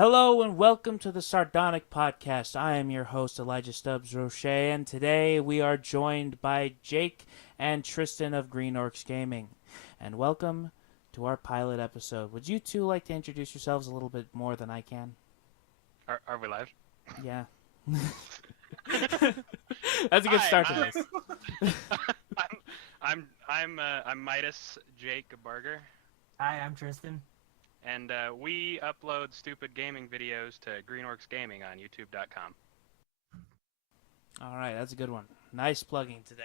Hello and welcome to the Sardonic Podcast. I am your host, Elijah Stubbs Roche, and today we are joined by Jake and Tristan of Green Orcs Gaming. And welcome to our pilot episode. Would you two like to introduce yourselves a little bit more than I can? Are we live? Yeah. That's a good start to this. I'm Midas Jake Barger, Hi, I'm Tristan. and we upload stupid gaming videos to Green Orcs Gaming on YouTube.com. All right, that's a good one. Nice plugging today.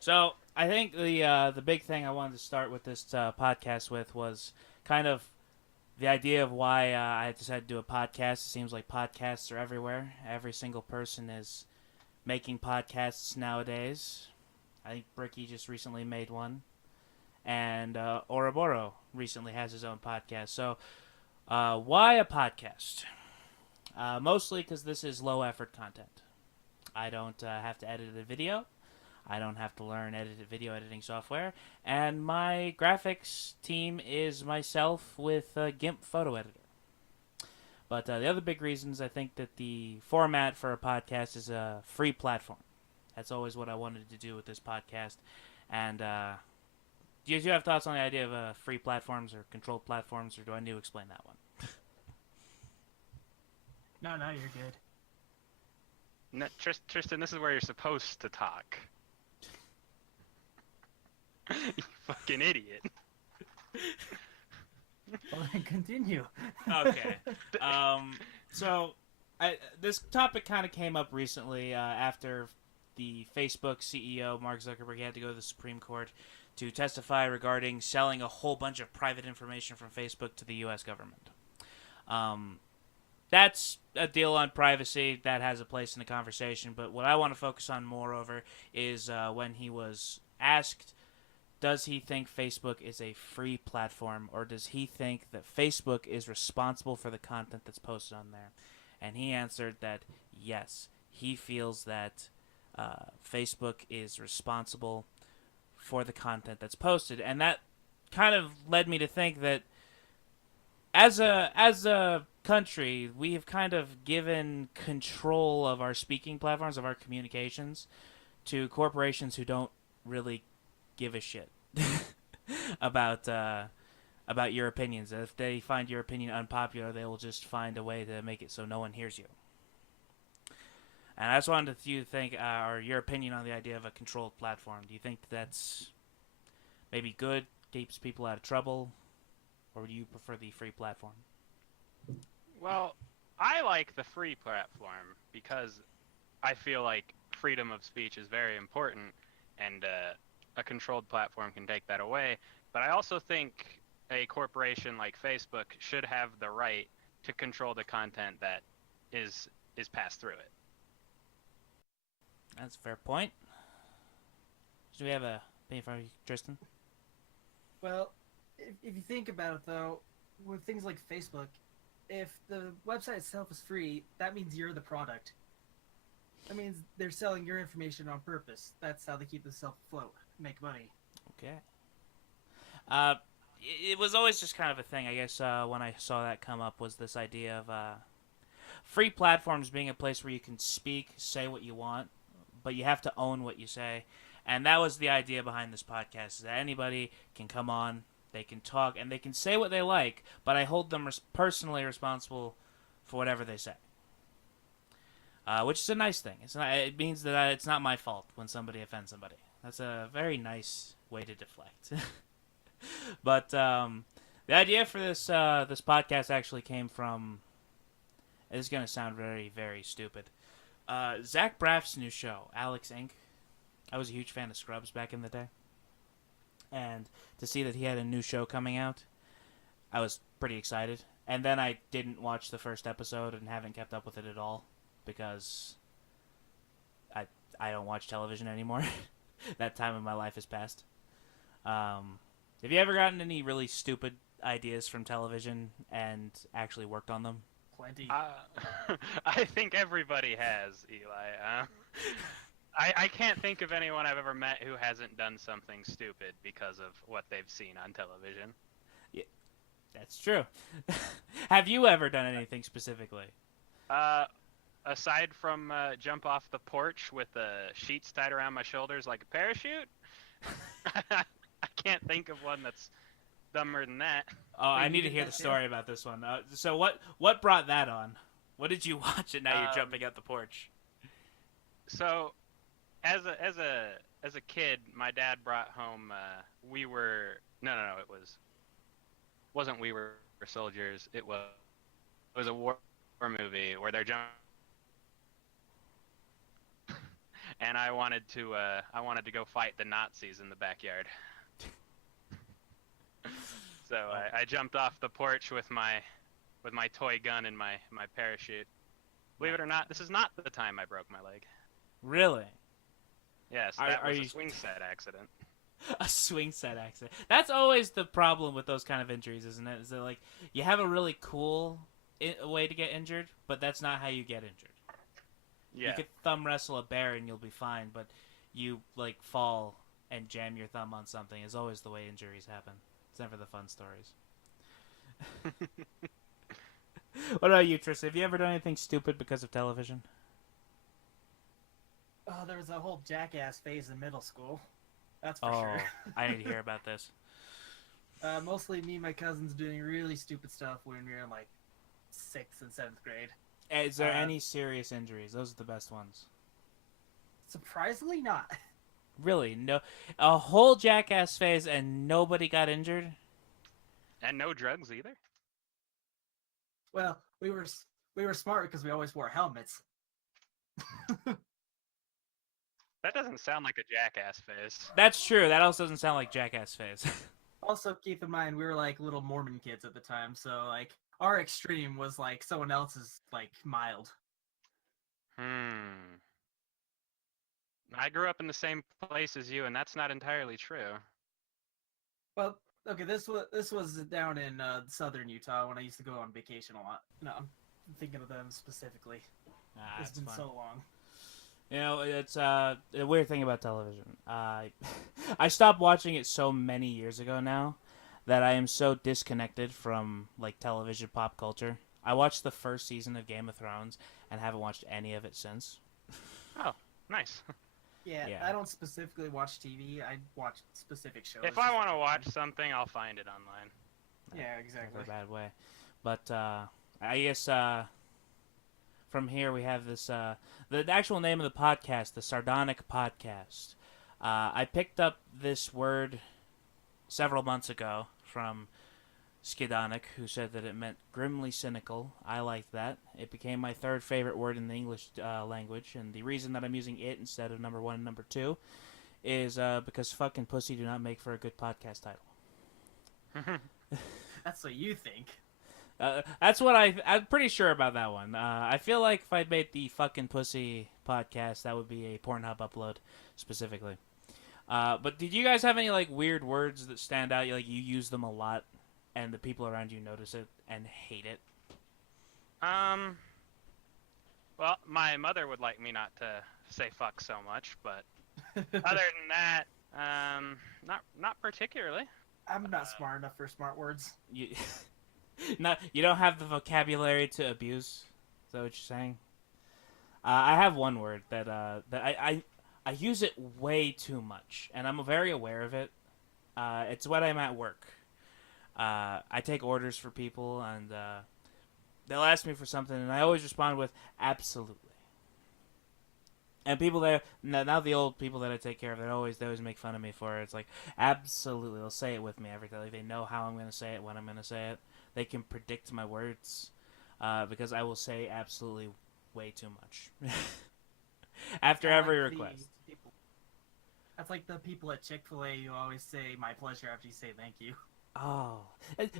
So I think the big thing I wanted to start with this podcast with was kind of the idea of why I decided to do a podcast. It seems like podcasts are everywhere. Every single person is making podcasts nowadays. I think Bricky just recently made one, and Ouroboros recently has his own podcast. So why a podcast? Mostly because this is low-effort content. I don't have to edit a video. I don't have to learn video editing software. And my graphics team is myself with GIMP photo editor. But the other big reasons I think that the format for a podcast is a free platform. That's always what I wanted to do with this podcast. And do you have thoughts on the idea of free platforms or controlled platforms, or do I need to explain that one? No, you're good. No, Tristan, this is where you're supposed to talk. You fucking idiot. Well, then continue. Okay. So this topic kind of came up recently after the Facebook CEO, Mark Zuckerberg, had to go to the Supreme Court to testify regarding selling a whole bunch of private information from Facebook to the U.S. government. That's a deal on privacy that has a place in the conversation, but what I want to focus on moreover is when he was asked, does he think Facebook is a free platform, or does he think that Facebook is responsible for the content that's posted on there? And he answered that yes, he feels that Facebook is responsible for the content that's posted, and that kind of led me to think that as a country, we have kind of given control of our speaking platforms, of our communications, to corporations who don't really give a shit about your opinions. If they find your opinion unpopular, they will just find a way to make it so no one hears you. And I just wanted you to think, or your opinion on the idea of a controlled platform. Do you think that's maybe good, keeps people out of trouble, or do you prefer the free platform? Well, I like the free platform because I feel like freedom of speech is very important, and a controlled platform can take that away. But I also think a corporation like Facebook should have the right to control the content that is passed through it. That's a fair point. Do we have a opinion from you, Tristan? Well, if you think about it, though, with things like Facebook, if the website itself is free, that means you're the product. That means they're selling your information on purpose. That's how they keep themselves afloat, make money. Okay. It was always just kind of a thing, I guess, when I saw that come up, was this idea of free platforms being a place where you can speak, say what you want, but you have to own what you say. And that was the idea behind this podcast, is that anybody can come on, they can talk, and they can say what they like, but I hold them personally responsible for whatever they say. Which is a nice thing. It means that it's not my fault when somebody offends somebody. That's a very nice way to deflect. But the idea for this podcast actually came from, it's going to sound very, very stupid, Zach Braff's new show, Alex Inc. I was a huge fan of Scrubs back in the day. And to see that he had a new show coming out, I was pretty excited. And then I didn't watch the first episode and haven't kept up with it at all because I don't watch television anymore. That time of my life has passed. Have you ever gotten any really stupid ideas from television and actually worked on them? Plenty. I think everybody has, Eli. I can't think of anyone I've ever met who hasn't done something stupid because of what they've seen on television. That's true. Have you ever done anything specifically? Aside from jump off the porch with sheets tied around my shoulders like a parachute, I can't think of one that's dumber than that. Oh, I you need to did hear that the too? story about this one. So what brought that on? What did you watch and now you're jumping out the porch? So, as a kid, my dad brought home. We were no, it wasn't We Were Soldiers. It was a war movie where they're jumping. And I wanted to go fight the Nazis in the backyard. So I jumped off the porch with my toy gun and my parachute. Believe it or not, this is not the time I broke my leg. Really? Yes, that was a swing set accident. A swing set accident. That's always the problem with those kind of injuries, isn't it? Is that like you have a really cool way to get injured, but that's not how you get injured. Yeah. You could thumb wrestle a bear and you'll be fine, but you like fall and jam your thumb on something is always the way injuries happen. It's never the fun stories. What about you, Tristan? Have you ever done anything stupid because of television? Oh, there was a whole jackass phase in middle school. That's for Oh, sure. I need to hear about this. Mostly me and my cousins doing really stupid stuff when we were in like 6th and 7th grade. Is there any serious injuries? Those are the best ones. Surprisingly not. Really? No. A whole jackass phase and nobody got injured? And no drugs either. Well, we were smart because we always wore helmets. That doesn't sound like a jackass phase. That's true. That also doesn't sound like jackass phase. Also, keep in mind we were like little Mormon kids at the time, so like our extreme was like someone else's like mild. I grew up in the same place as you, and that's not entirely true. Well, okay, this was down in southern Utah when I used to go on vacation a lot. No, I'm thinking of them specifically. It's been fun. so long. You know, it's a weird thing about television. I stopped watching it so many years ago now that I am so disconnected from like television pop culture. I watched the first season of Game of Thrones and haven't watched any of it since. Oh, nice. Yeah, I don't specifically watch TV. I watch specific shows. If I want to watch something, I'll find it online. Yeah, exactly. Not a bad way. But I guess from here we have this the actual name of the podcast, the Sardonic Podcast. I picked up this word several months ago from Skidonic, who said that it meant grimly cynical. I liked that. It became my third favorite word in the English language, and the reason that I'm using it instead of number 1 and number 2 is because fucking pussy do not make for a good podcast title. That's what you think. That's what I'm pretty sure about that one. I feel like if I'd made the fucking pussy podcast, that would be a Pornhub upload specifically. But did you guys have any like weird words that stand out? Like you use them a lot, and the people around you notice it and hate it? Well, my mother would like me not to say fuck so much, but other than that, not particularly. I'm not smart enough for smart words. You don't have the vocabulary to abuse. Is that what you're saying? I have one word that I use it way too much, and I'm very aware of it. It's when I'm at work. I take orders for people, and they'll ask me for something, and I always respond with absolutely. And people there now, the old people that I take care of, they always make fun of me for it. It's like absolutely. They'll say it with me every time. Like, they know how I'm going to say it, when I'm going to say it. They can predict my words because I will say absolutely way too much after every request. That's like the people at Chick-fil-A who always say "my pleasure" after you say "thank you." Oh,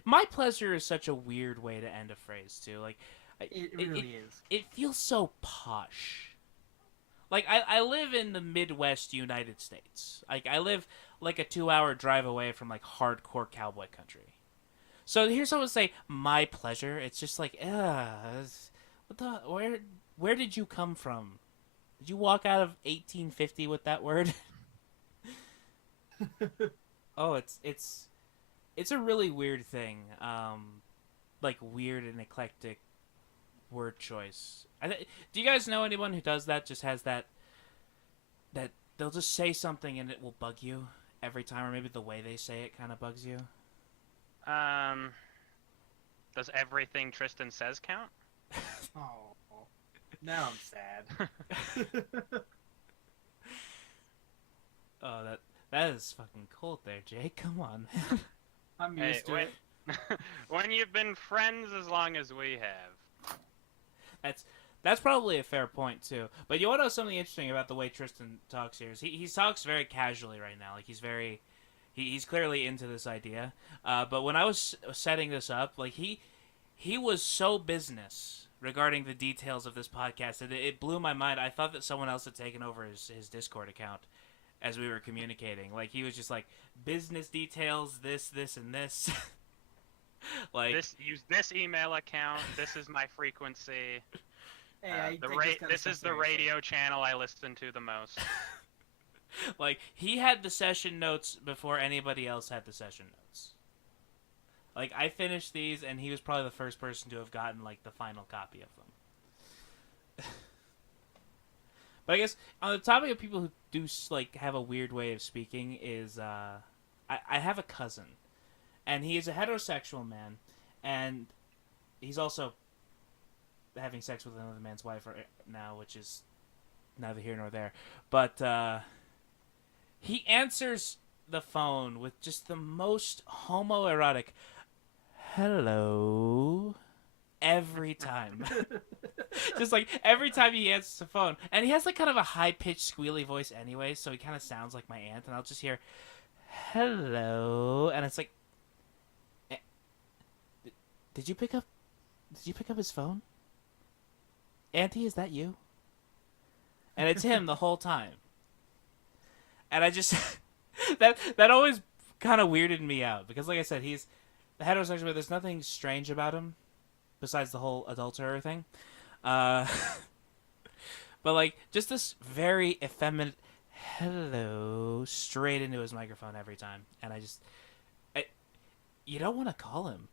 my pleasure is such a weird way to end a phrase too. Like, it really is. It feels so posh. Like I live in the Midwest United States. Like I live like a 2-hour drive away from like hardcore cowboy country. So here's someone say "my pleasure." It's just like, what the? Where did you come from? Did you walk out of 1850 with that word? Oh, it's it's a really weird thing. Like weird and eclectic word choice. Do you guys know anyone who does that? Just has that they'll just say something and it will bug you every time, or maybe the way they say it kind of bugs you. Um, does everything Tristan says count? Oh, now I'm sad. Oh, that is fucking cold there, Jake. Come on. I'm Hey, used to it. when you've been friends as long as we have. That's probably a fair point too. But you want to know something interesting about the way Tristan talks here? Is he talks very casually right now. Like he's clearly into this idea. But when I was setting this up, like he was so business regarding the details of this podcast. It blew my mind. I thought that someone else had taken over his Discord account as we were communicating. Like he was just like business details, this, and this. Like Use this email account. This is my frequency. Hey, This is the radio channel I listen to the most. like he had the session notes before anybody else had the session notes. Like I finished these, and he was probably the first person to have gotten like the final copy of them. But I guess on the topic of people who do like have a weird way of speaking is I have a cousin, and he is a heterosexual man, and he's also having sex with another man's wife right now, which is neither here nor there. But he answers the phone with just the most homoerotic hello every time. Just like every time he answers the phone. And he has like kind of a high-pitched squealy voice anyway, so he kind of sounds like my aunt, and I'll just hear hello, and it's like, did you pick up his phone? Auntie, is that you? And it's him the whole time. And I just that always kind of weirded me out, because like I said, he's the heterosexual, but there's nothing strange about him besides the whole adulterer thing. But like just this very effeminate hello straight into his microphone every time, and you don't want to call him.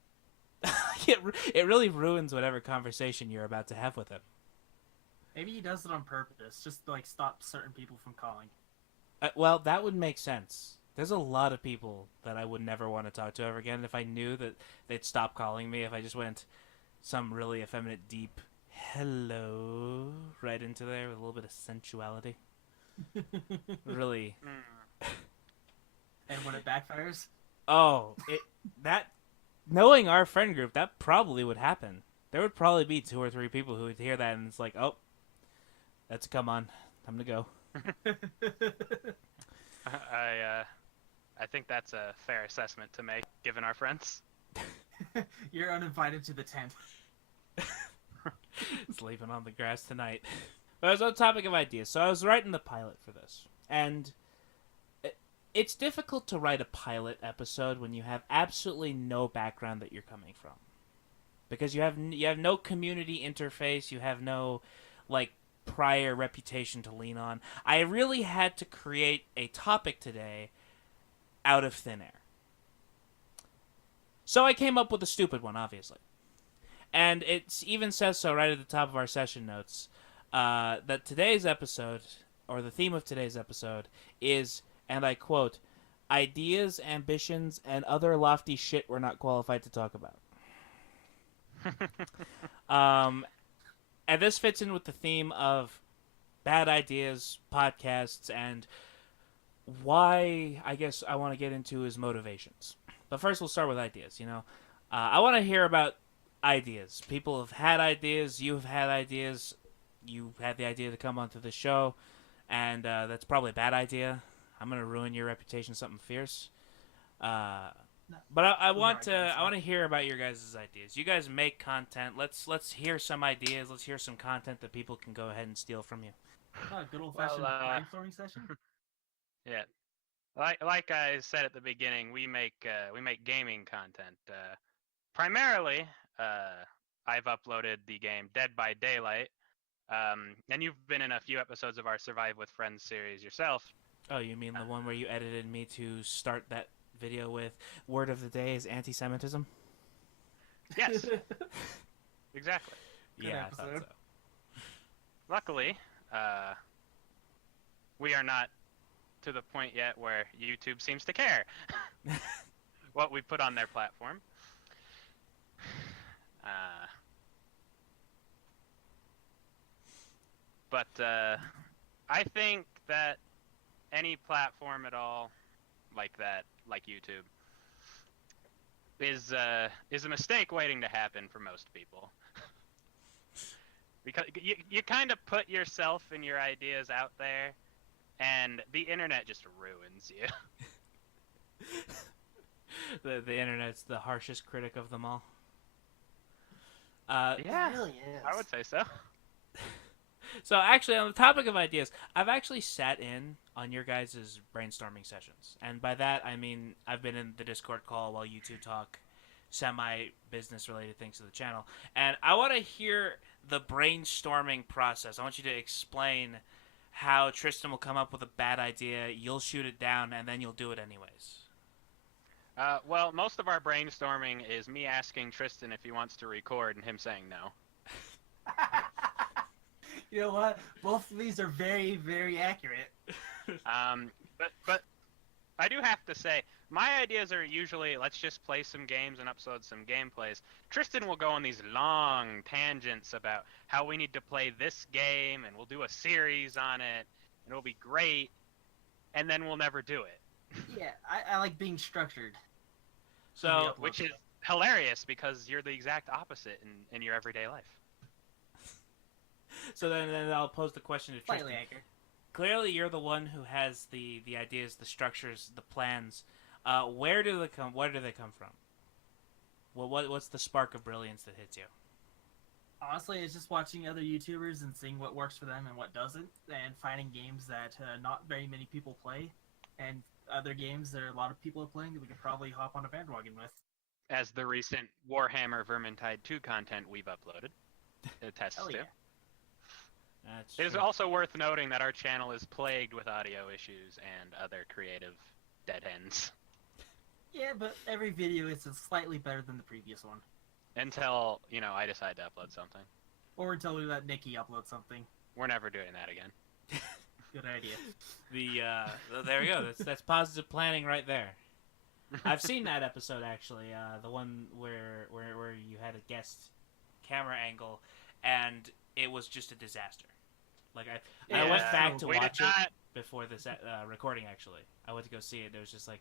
It really ruins whatever conversation you're about to have with him. Maybe he does it on purpose, just to, like, stop certain people from calling. Well, that would make sense. There's a lot of people that I would never want to talk to ever again if I knew that they'd stop calling me if I just went some really effeminate, deep hello right into there with a little bit of sensuality. Really. And when it backfires? Oh, knowing our friend group, that probably would happen. There would probably be 2 or 3 people who would hear that and it's like, oh, that's come on, time to go. I think that's a fair assessment to make, given our friends. You're uninvited to the tent. Sleeping on the grass tonight. But I was on the topic of ideas, so I was writing the pilot for this, and it's difficult to write a pilot episode when you have absolutely no background that you're coming from, because you have no community interface, you have no like prior reputation to lean on. I really had to create a topic today out of thin air. So I came up with a stupid one, obviously. And it even says so right at the top of our session notes, that today's episode, or the theme of today's episode, is, and I quote, ideas, ambitions, and other lofty shit we're not qualified to talk about. And this fits in with the theme of bad ideas, podcasts, and why I guess I want to get into is motivations. But first we'll start with ideas, I want to hear about ideas. People have had ideas, you've had ideas, you had the idea to come onto the show, and that's probably a bad idea. I'm going to ruin your reputation, something fierce. But I want to hear about your guys' ideas. You guys make content. Let's hear some ideas. Let's hear some content that people can go ahead and steal from you. Oh, good old-fashioned brainstorming session? Yeah, like I said at the beginning, we make gaming content. Primarily, I've uploaded the game Dead by Daylight, and you've been in a few episodes of our Survive with Friends series yourself. Oh, you mean the one where you edited me to start that video with word of the day is anti-Semitism. Yes, exactly. Good Yeah, I thought episode. so. Luckily, we are not to the point yet where YouTube seems to care what we put on their platform. But I think that any platform at all like that, like YouTube, is a mistake waiting to happen for most people. Because you kind of put yourself and your ideas out there, and the internet just ruins you. The internet's the harshest critic of them all. Yeah, It really is. I would say so. So actually, on the topic of ideas, I've actually sat in on your guys' brainstorming sessions, and by that I mean I've been in the Discord call while you two talk semi-business related things to the channel, and I want to hear the brainstorming process. I want you to explain how Tristan will come up with a bad idea, you'll shoot it down, and then you'll do it anyways. Well, most of our brainstorming is me asking Tristan if he wants to record and him saying no. You know what? Both of these are very, very accurate. But I do have to say, my ideas are usually let's just play some games and upload some gameplays. Tristan will go on these long tangents about how we need to play this game and we'll do a series on it and it'll be great, and then we'll never do it. Yeah, I like being structured. So, Which is hilarious because you're the exact opposite in your everyday life. so then I'll pose the question to Tristan. Slightly accurate. Clearly, you're the one who has the ideas, the structures, the plans. Where do they come from? What's the spark of brilliance that hits you? Honestly, it's just watching other YouTubers and seeing what works for them and what doesn't, and finding games that not very many people play, and other games that a lot of people are playing that we could probably hop on a bandwagon with. As the recent Warhammer Vermintide 2 content we've uploaded attests Hell to. yeah. That's It is true. also worth noting that our channel is plagued with audio issues and other creative dead ends. Yeah, but every video is slightly better than the previous one. Until, I decide to upload something. Or until we let Nikki upload something. We're never doing that again. Good idea. There we go. That's positive planning right there. I've seen that episode actually, the one where you had a guest camera angle, and it was just a disaster. Like I went back to we watch did it not. before this recording. Actually, I went to go see it. It was just like,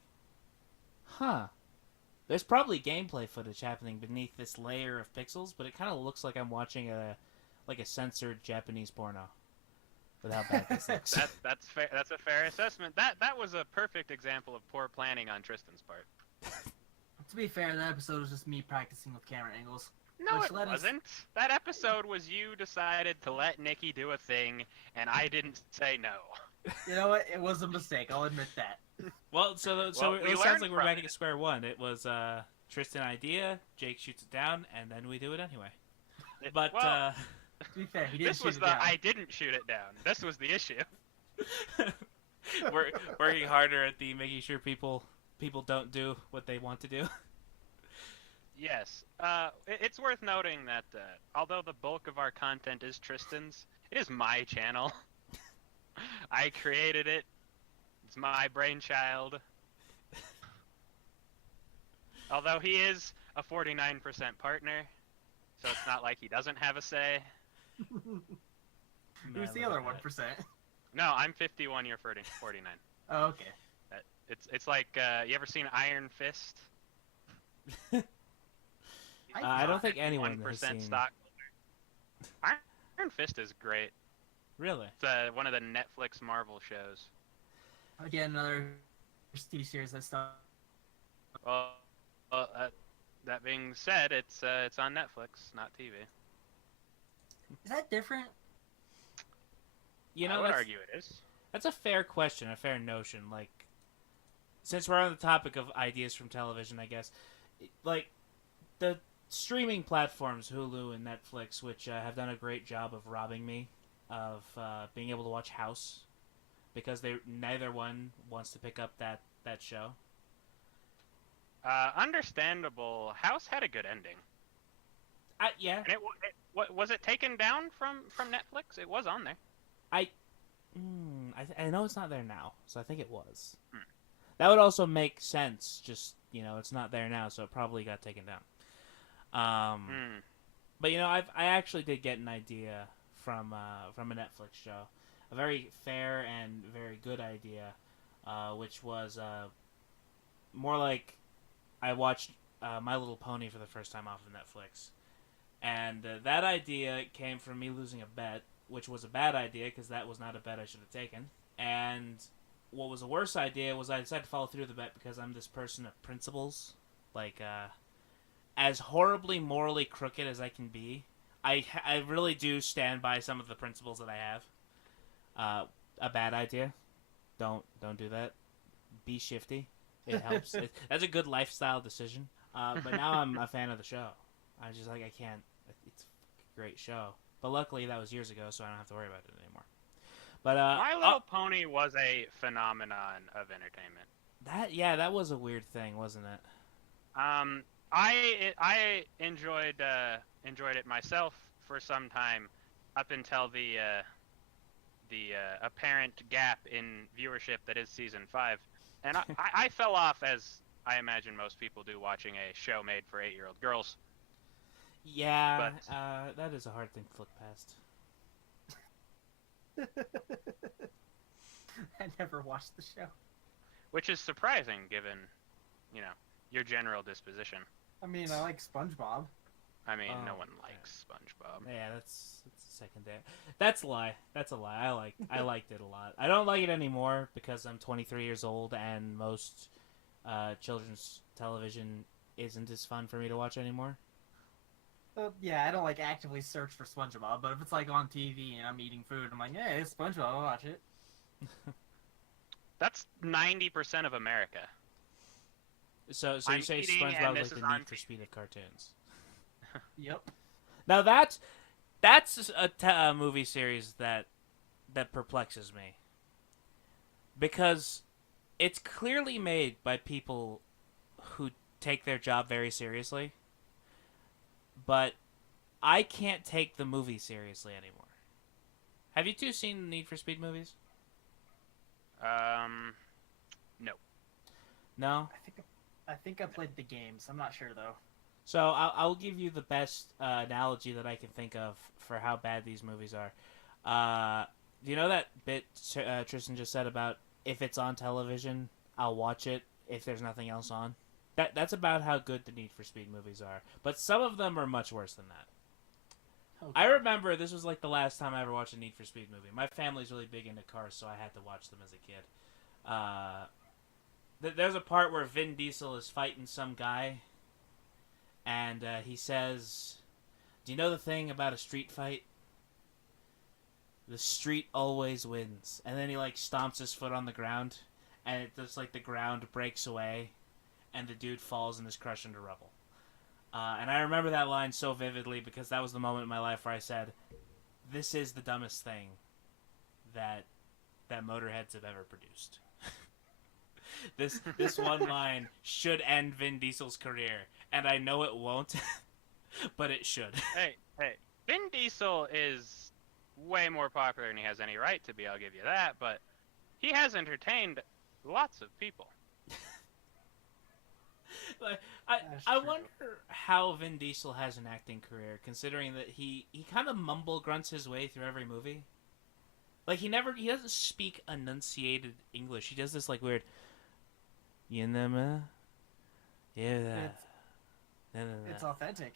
huh. There's probably gameplay footage happening beneath this layer of pixels, but it kind of looks like I'm watching a censored Japanese porno. With how bad this looks. That's fair. That's a fair assessment. That was a perfect example of poor planning on Tristan's part. To be fair, that episode was just me practicing with camera angles. No, Which it let us- wasn't. That episode was you decided to let Nikki do a thing, and I didn't say no. You know what? It was a mistake. I'll admit that. Well, so Well, we it sounds learned like we're from back it. at square one. It was Tristan idea, Jake shoots it down, and then we do it anyway. But well, To be fair, he didn't this shoot was it the down. I didn't shoot it down. This was the issue. we're working harder at the making sure people don't do what they want to do. Yes. It's worth noting that although the bulk of our content is Tristan's, it is my channel. I created it. It's my brainchild. Although he is a 49% partner, so it's not like he doesn't have a say. Who's the other 1%? No, I'm 51, you're 49. Oh, okay. It's like, you ever seen Iron Fist? I don't think anyone has 1% seen. stockholder. Iron Fist is great. Really? It's one of the Netflix Marvel shows. Again, another TV series that stuff. Well, that being said, it's on Netflix, not TV. Is that different? You I know, would that's, argue it is. that's a fair question, a fair notion. Like, since we're on the topic of ideas from television, I guess, like the streaming platforms, Hulu and Netflix, which have done a great job of robbing me of being able to watch House, because neither one wants to pick up that show. Understandable. House had a good ending. Yeah. And was it taken down from Netflix? It was on there. I know it's not there now, so I think it was. Hmm. That would also make sense. Just it's not there now, so it probably got taken down. But I actually did get an idea from a Netflix show, a very fair and very good idea, which was more like I watched My Little Pony for the first time off of Netflix, and that idea came from me losing a bet, which was a bad idea because that was not a bet I should have taken. And what was a worse idea was I decided to follow through with the bet because I'm this person of principles. Like, as horribly morally crooked as I can be, I really do stand by some of the principles that I have. A bad idea. Don't do that. Be shifty. It helps. That's a good lifestyle decision. But now I'm a fan of the show. I just I can't. It's a great show. But luckily that was years ago, so I don't have to worry about it anymore. But My Little Pony was a phenomenon of entertainment. That was a weird thing, wasn't it? I enjoyed it myself for some time, up until the apparent gap in viewership that is season 5, and I fell off, as I imagine most people do, watching a show made for 8-year-old girls. Yeah, that is a hard thing to look past. I never watched the show. Which is surprising, given, your general disposition. I mean, I like SpongeBob. I mean, no one likes SpongeBob. Yeah, that's secondary. That's a lie. That's a lie. I liked it a lot. I don't like it anymore because I'm 23 years old and most children's television isn't as fun for me to watch anymore. Yeah, I don't actively search for SpongeBob, but if it's on TV and I'm eating food, I'm like, hey, it's SpongeBob, I'll watch it. That's 90% of America. So you say SpongeBob is like the Need for Speed of cartoons? Yep. Now that's a movie series that perplexes me, because it's clearly made by people who take their job very seriously, but I can't take the movie seriously anymore. Have you two seen the Need for Speed movies? No. No? I think I played the games. I'm not sure though. So I'll give you the best analogy that I can think of for how bad these movies are. Do you know that bit Tristan just said about if it's on television, I'll watch it if there's nothing else on? That's about how good the Need for Speed movies are. But some of them are much worse than that. Okay. I remember this was the last time I ever watched a Need for Speed movie. My family's really big into cars, so I had to watch them as a kid. There's a part where Vin Diesel is fighting some guy, and he says, "Do you know the thing about a street fight? The street always wins." And then he stomps his foot on the ground, and it just the ground breaks away, and the dude falls and is crushed into rubble. And I remember that line so vividly because that was the moment in my life where I said, "This is the dumbest thing that Motorheads have ever produced." This one line should end Vin Diesel's career, and I know it won't, but it should. Hey, Vin Diesel is way more popular than he has any right to be, I'll give you that, but he has entertained lots of people. I wonder how Vin Diesel has an acting career, considering that he kind of mumble grunts his way through every movie. He doesn't speak enunciated English. He does this weird, you know, yeah. It's authentic.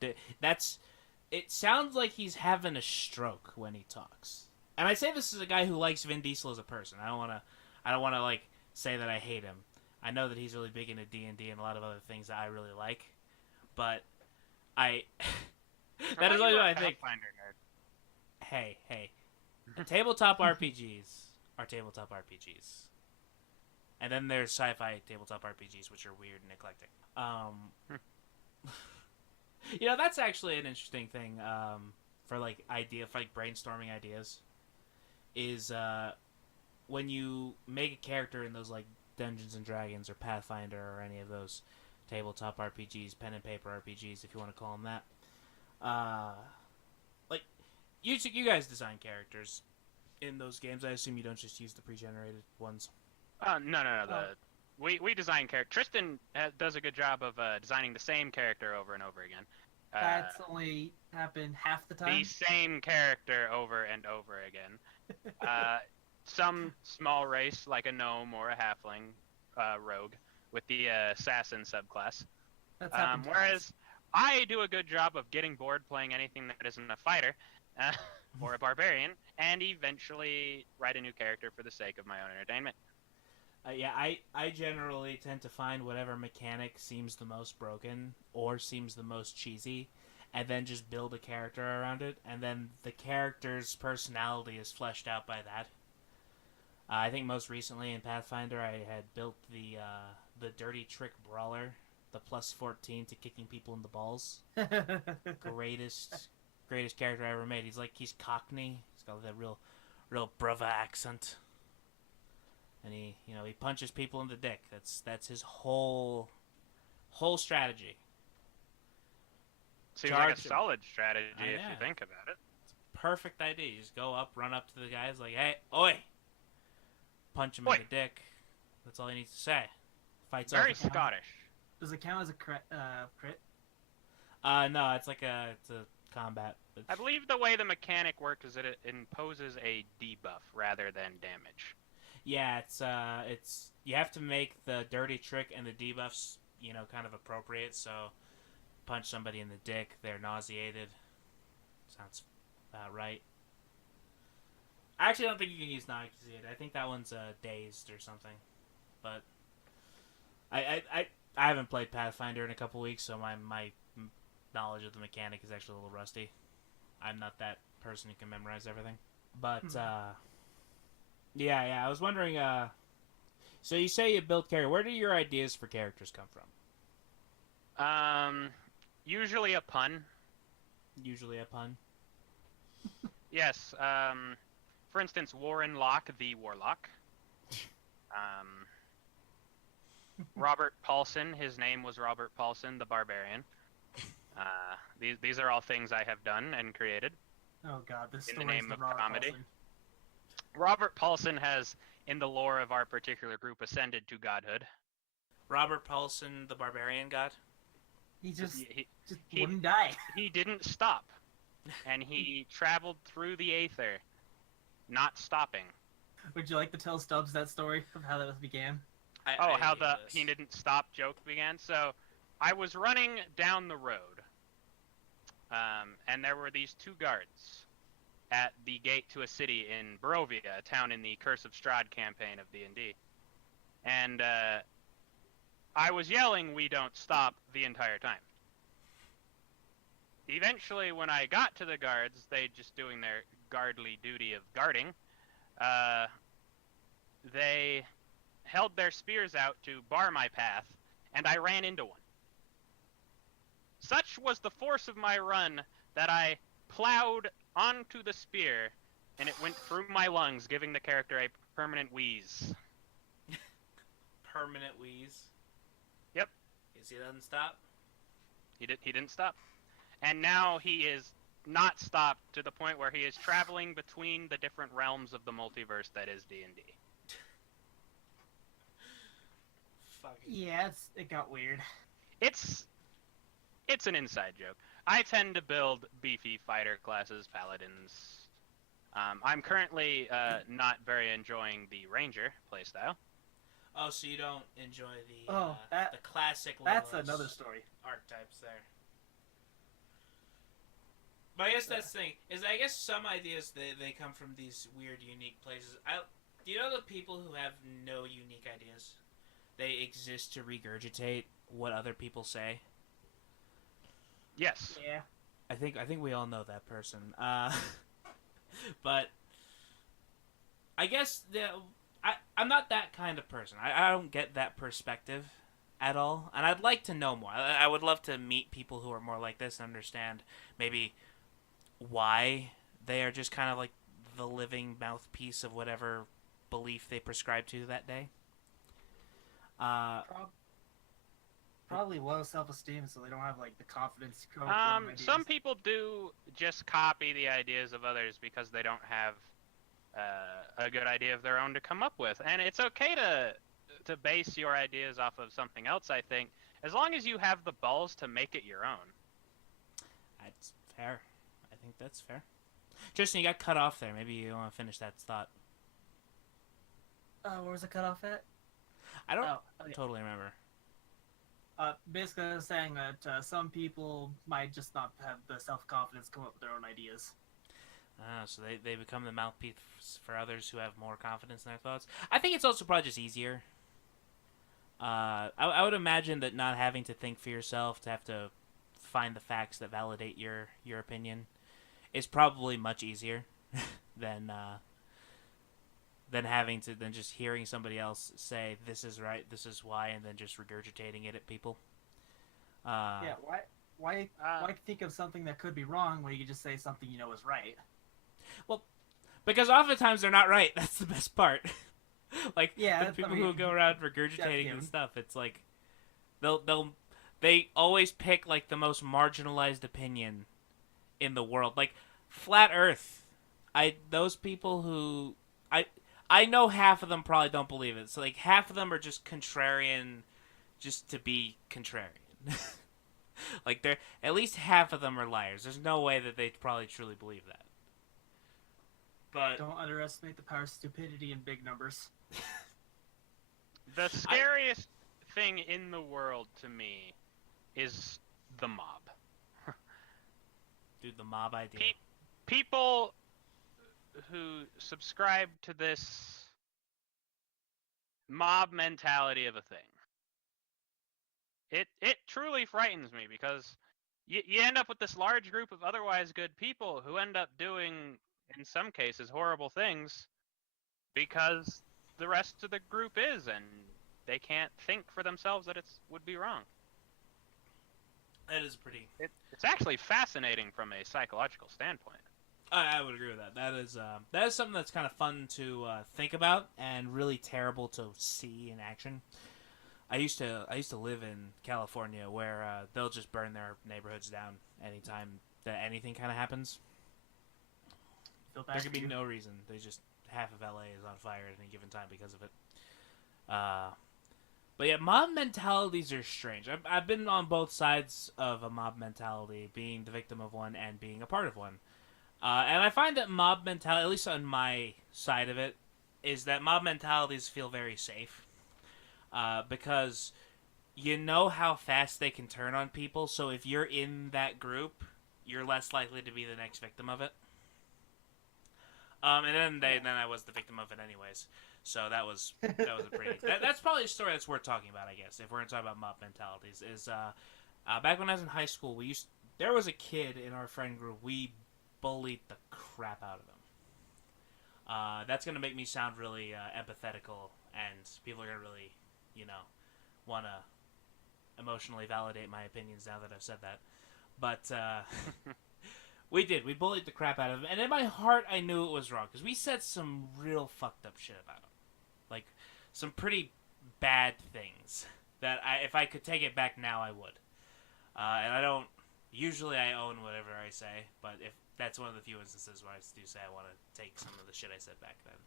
It sounds like he's having a stroke when he talks. And I say this as a guy who likes Vin Diesel as a person. I don't want to say that I hate him. I know that he's really big into D&D and a lot of other things that I really like, but that is only what I think. Hey, tabletop RPGs are tabletop RPGs, and then there's sci-fi tabletop RPGs, which are weird and eclectic. That's actually an interesting thing for brainstorming ideas. Is when you make a character in those Dungeons and Dragons or Pathfinder or any of those tabletop RPGs, pen and paper RPGs, if you want to call them that. Like, you guys design characters in those games. I assume you don't just use the pre-generated ones. No. We design characters. Tristan does a good job of designing the same character over and over again. That's only happened half the time. The same character over and over again. Some small race like a gnome or a halfling rogue with the assassin subclass. That's happened whereas I do a good job of getting bored playing anything that isn't a fighter or a barbarian, and eventually write a new character for the sake of my own entertainment. Yeah, I generally tend to find whatever mechanic seems the most broken or seems the most cheesy, and then just build a character around it, and then the character's personality is fleshed out by that. I think most recently in Pathfinder, I had built the Dirty Trick Brawler, the +14 to kicking people in the balls. greatest character I ever made. He's Cockney. He's got that real brava accent. And he punches people in the dick. That's his whole strategy. Seems like a solid strategy if you think about it. It's a perfect idea. You just go up, run up to the guys like, "Hey, oi!" Punch him in the dick. That's all he needs to say. Fights very Scottish. Does it count as a crit? No, it's a combat. I believe the way the mechanic works is that it imposes a debuff rather than damage. Yeah, it's you have to make the dirty trick and the debuffs, kind of appropriate. So, punch somebody in the dick, they're nauseated. Sounds about right. I actually don't think you can use nauseated. I think that one's dazed or something. But I haven't played Pathfinder in a couple weeks, so my knowledge of the mechanic is actually a little rusty. I'm not that person who can memorize everything. But yeah, I was wondering. So you say you built character. Where do your ideas for characters come from? Usually a pun. Usually a pun. Yes. For instance, Warren Locke, the Warlock. Robert Paulson, his name was Robert Paulson, the Barbarian. These are all things I have done and created. Oh God, this in the name of Robert comedy. Paulson. Robert Paulson has, in the lore of our particular group, ascended to godhood. Robert Paulson, the Barbarian God. He just wouldn't die. He didn't stop, and he traveled through the aether, not stopping. Would you like to tell Stubbs that story of how that began? How the he didn't stop joke began? So, I was running down the road, and there were these two guards at the gate to a city in Barovia, a town in the Curse of Strahd campaign of D&D. And I was yelling, "We don't stop," the entire time. Eventually, when I got to the guards, they just doing their guardly duty of guarding, they held their spears out to bar my path, and I ran into one. Such was the force of my run that I plowed onto the spear, and it went through my lungs, giving the character a permanent wheeze. Permanent wheeze? Yep. Because he doesn't stop? He didn't stop. And now he is not stopped to the point where he is traveling between the different realms of the multiverse that is D&D. Yeah, it got weird. It's an inside joke. I tend to build beefy fighter classes, paladins. I'm currently not very enjoying the ranger playstyle. Oh, so you don't enjoy the the classic That's Legolas another story. archetypes there. But I guess that's the thing. I guess some ideas, they come from these weird, unique places. Do you know the people who have no unique ideas? They exist to regurgitate what other people say? Yes. Yeah. I think we all know that person. But I guess I'm not that kind of person. I don't get that perspective at all, and I'd like to know more. I would love to meet people who are more like this and understand maybe why they are just kind of like the living mouthpiece of whatever belief they prescribe to that day. Prob- Probably low self-esteem, so they don't have like the confidence to come up with their own ideas. Some people do just copy the ideas of others because they don't have a good idea of their own to come up with, and it's okay to base your ideas off of something else. I think as long as you have the balls to make it your own. That's fair. I think that's fair. Tristan, you got cut off there. Maybe you want to finish that thought. Where was it cut off at? I don't Okay. totally remember. Basically, I was saying that some people might just not have the self-confidence to come up with their own ideas. So they become the mouthpiece for others who have more confidence in their thoughts. I think it's also probably just easier. I would imagine that not having to think for yourself, to have to find the facts that validate your opinion, is probably much easier than just hearing somebody else say this is right, this is why, and then just regurgitating it at people. Yeah, why think of something that could be wrong when you can just say something you know is right? Well, because oftentimes they're not right. That's the best part. Like, yeah, the people who go around regurgitating and stuff, it's like they always pick like the most marginalized opinion in the world, like flat Earth. Those people who I know half of them probably don't believe it. So like half of them are just contrarian, just to be contrarian. Like they're at least half of them are liars. There's no way that they probably truly believe that. But don't underestimate the power of stupidity in big numbers. The scariest thing in the world to me is the mob. Dude, the mob idea. People who subscribe to this mob mentality of a thing. It truly frightens me because you end up with this large group of otherwise good people who end up doing, in some cases, horrible things because the rest of the group is, and they can't think for themselves that it would be wrong. That is pretty. It's actually fascinating from a psychological standpoint. I would agree with that. That is something that's kind of fun to think about and really terrible to see in action. I used to live in California where they'll just burn their neighborhoods down anytime that anything kind of happens. There could be no reason. They just half of LA is on fire at any given time because of it. But yeah, mob mentalities are strange. I've been on both sides of a mob mentality, being the victim of one and being a part of one. And I find that mob mentality, at least on my side of it, is that mob mentalities feel very safe. Because you know how fast they can turn on people, so if you're in that group, you're less likely to be the next victim of it. And then I was the victim of it anyways. So that was a pretty. That's probably a story that's worth talking about, I guess. If we're gonna talk about mob mentalities, is back when I was in high school, there was a kid in our friend group. We bullied the crap out of him. That's gonna make me sound really empathetical, and people are gonna really, want to emotionally validate my opinions now that I've said that. But we did. We bullied the crap out of him, and in my heart, I knew it was wrong because we said some real fucked up shit about him. Like, some pretty bad things that if I could take it back now, I would. And I don't, usually I own whatever I say, but if that's one of the few instances where I do say I want to take some of the shit I said back then.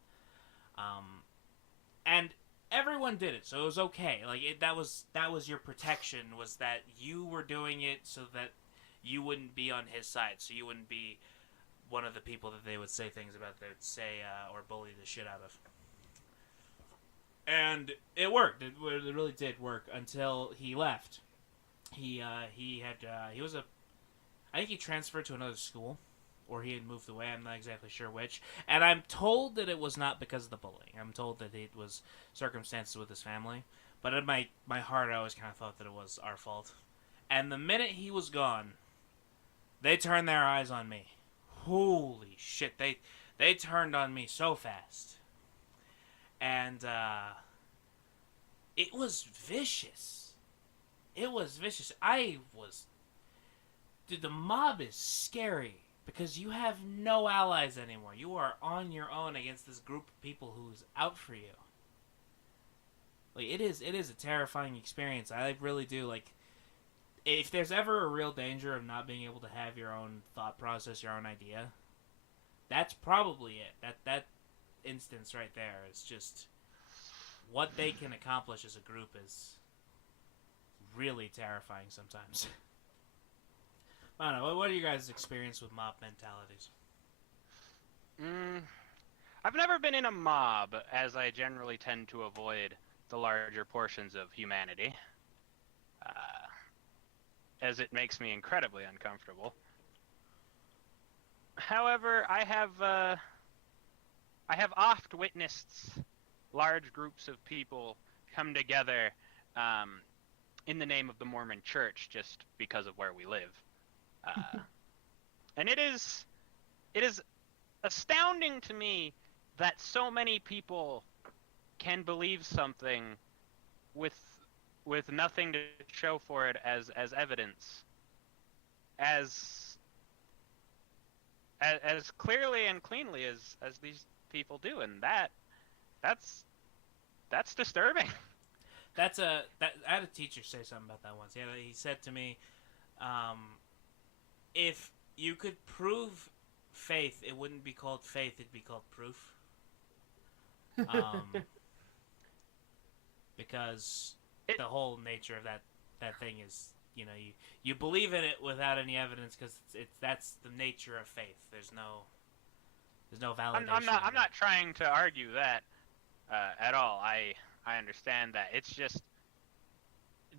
And everyone did it, so it was okay. Like, that was your protection, was that you were doing it so that you wouldn't be on his side, so you wouldn't be one of the people that they would say things about, that say or bully the shit out of. And it worked. It really did work until he left. I think he transferred to another school, or he had moved away. I'm not exactly sure which. And I'm told that it was not because of the bullying. I'm told that it was circumstances with his family. But in my heart, I always kind of thought that it was our fault. And the minute he was gone, they turned their eyes on me. Holy shit, they turned on me so fast. And it was vicious. It was vicious. Dude, the mob is scary because you have no allies anymore. You are on your own against this group of people who's out for you. Like it is a terrifying experience. I really do like. If there's ever a real danger of not being able to have your own thought process, your own idea, that's probably it. That instance right there is just what they can accomplish as a group is really terrifying sometimes. I don't know. What are you guys' experience with mob mentalities? I've never been in a mob, as I generally tend to avoid the larger portions of humanity, as it makes me incredibly uncomfortable. However, I have oft witnessed large groups of people come together in the name of the Mormon Church just because of where we live. And it is astounding to me that so many people can believe something with nothing to show for it as evidence, as clearly and cleanly as these people do, and that's disturbing. I had a teacher say something about that once. Yeah, he said to me, if you could prove faith, it wouldn't be called faith; it'd be called proof. Because the whole nature of that thing is, you believe in it without any evidence because that's the nature of faith. There's no validation. I'm not trying to argue that at all. I understand that. It's just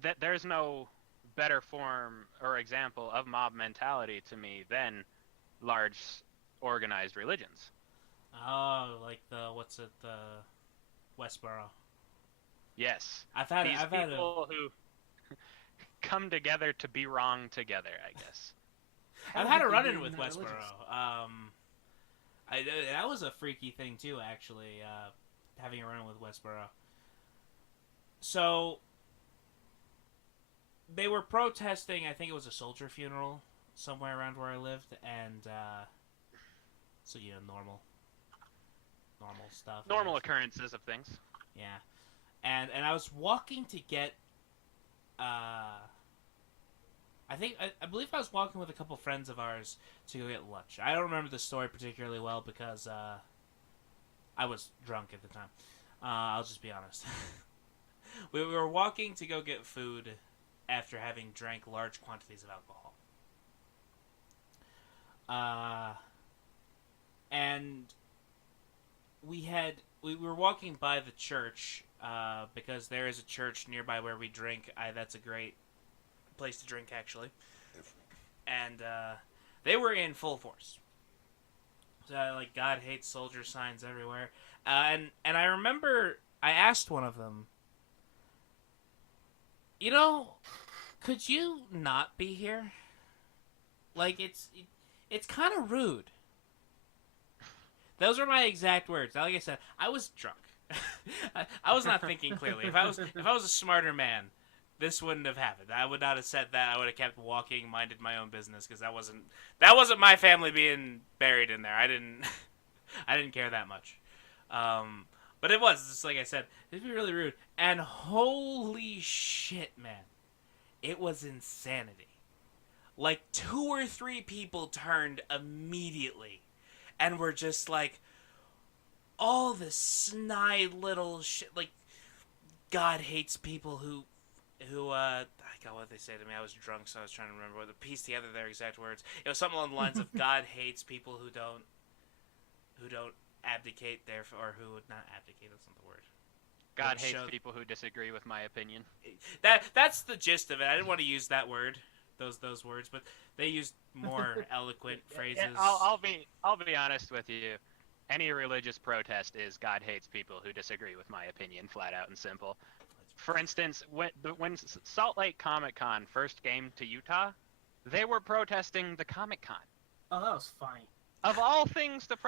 that there's no better form or example of mob mentality to me than large organized religions. Oh, like the Westboro. Yes. I've had people who come together to be wrong together, I guess. I've had a run-in with Westboro. That was a freaky thing too, actually. Having a run-in with Westboro. So they were protesting. I think it was a soldier funeral somewhere around where I lived, and so normal stuff. Normal occurrences of things. Yeah. And I was walking to get, I believe I was walking with a couple friends of ours to go get lunch. I don't remember the story particularly well because I was drunk at the time. I'll just be honest. We were walking to go get food after having drank large quantities of alcohol. And we were walking by the church because there is a church nearby where we drink. That's a great place to drink, actually. And they were in full force. So, like, God hates soldier signs everywhere. And I remember I asked one of them, could you not be here? Like, it's kind of rude. Those were my exact words. Like I said, I was drunk. I was not thinking clearly. If I was a smarter man, this wouldn't have happened. I would not have said that. I would have kept walking, minded my own business, because that wasn't my family being buried in there. I didn't care that much. But it was just like I said. It'd be really rude. And holy shit, man, it was insanity. Like 2 or 3 people turned immediately. And we're just like, all this snide little shit. Like, God hates people who I got what they say to me. I was drunk, so I was trying to remember to piece together their exact words. It was something along the lines of God hates people who don't abdicate or who would not abdicate. That's not the word. God hates people who disagree with my opinion. That's the gist of it. I didn't want to use that word. Those words, but they used more eloquent phrases. Yeah, I'll be honest with you. Any religious protest is God hates people who disagree with my opinion, flat out and simple. For instance, when Salt Lake Comic Con first came to Utah, they were protesting the Comic Con. Oh, that was funny. Of all things that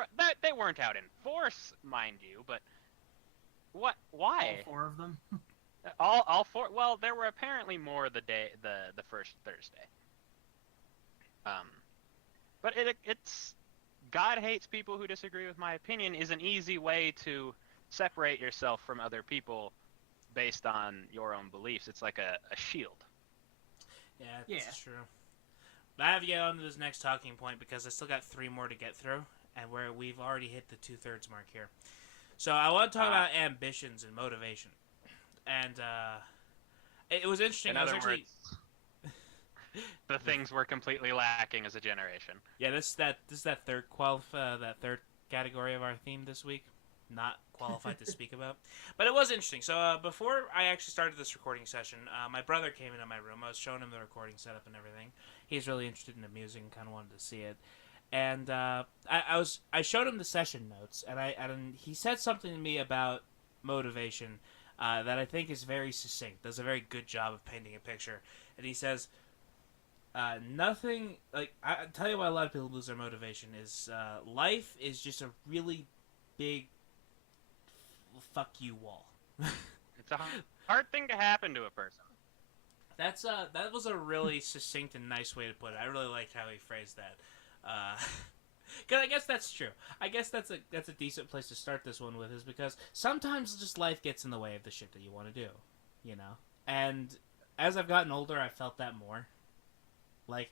they weren't out in force, mind you, but what? Why? All 4 of them. All 4. Well, there were apparently more the first Thursday. But it's God hates people who disagree with my opinion is an easy way to separate yourself from other people based on your own beliefs. It's like a shield. Yeah, that's true. But I have to get on to this next talking point because I still got 3 more to get through, and we've already hit the 2/3 mark here. So I want to talk about ambitions and motivation, and it was interesting. In other words, the things we're completely lacking as a generation. Yeah, this is that third category of our theme this week. Not qualified to speak about, but it was interesting. So before I actually started this recording session, my brother came into my room. I was showing him the recording setup and everything. He's really interested in the music and kind of wanted to see it. And I showed him the session notes, and he said something to me about motivation that I think is very succinct. Does a very good job of painting a picture. And he says, nothing like I tell you why a lot of people lose their motivation is life is just a really big fuck you wall. It's a hard thing to happen to a person. That was a really succinct and nice way to put it. I really liked how he phrased that. Cause I guess that's true. I guess that's a decent place to start this one with, is because sometimes just life gets in the way of the shit that you want to do, you know. And as I've gotten older, I felt that more. Like,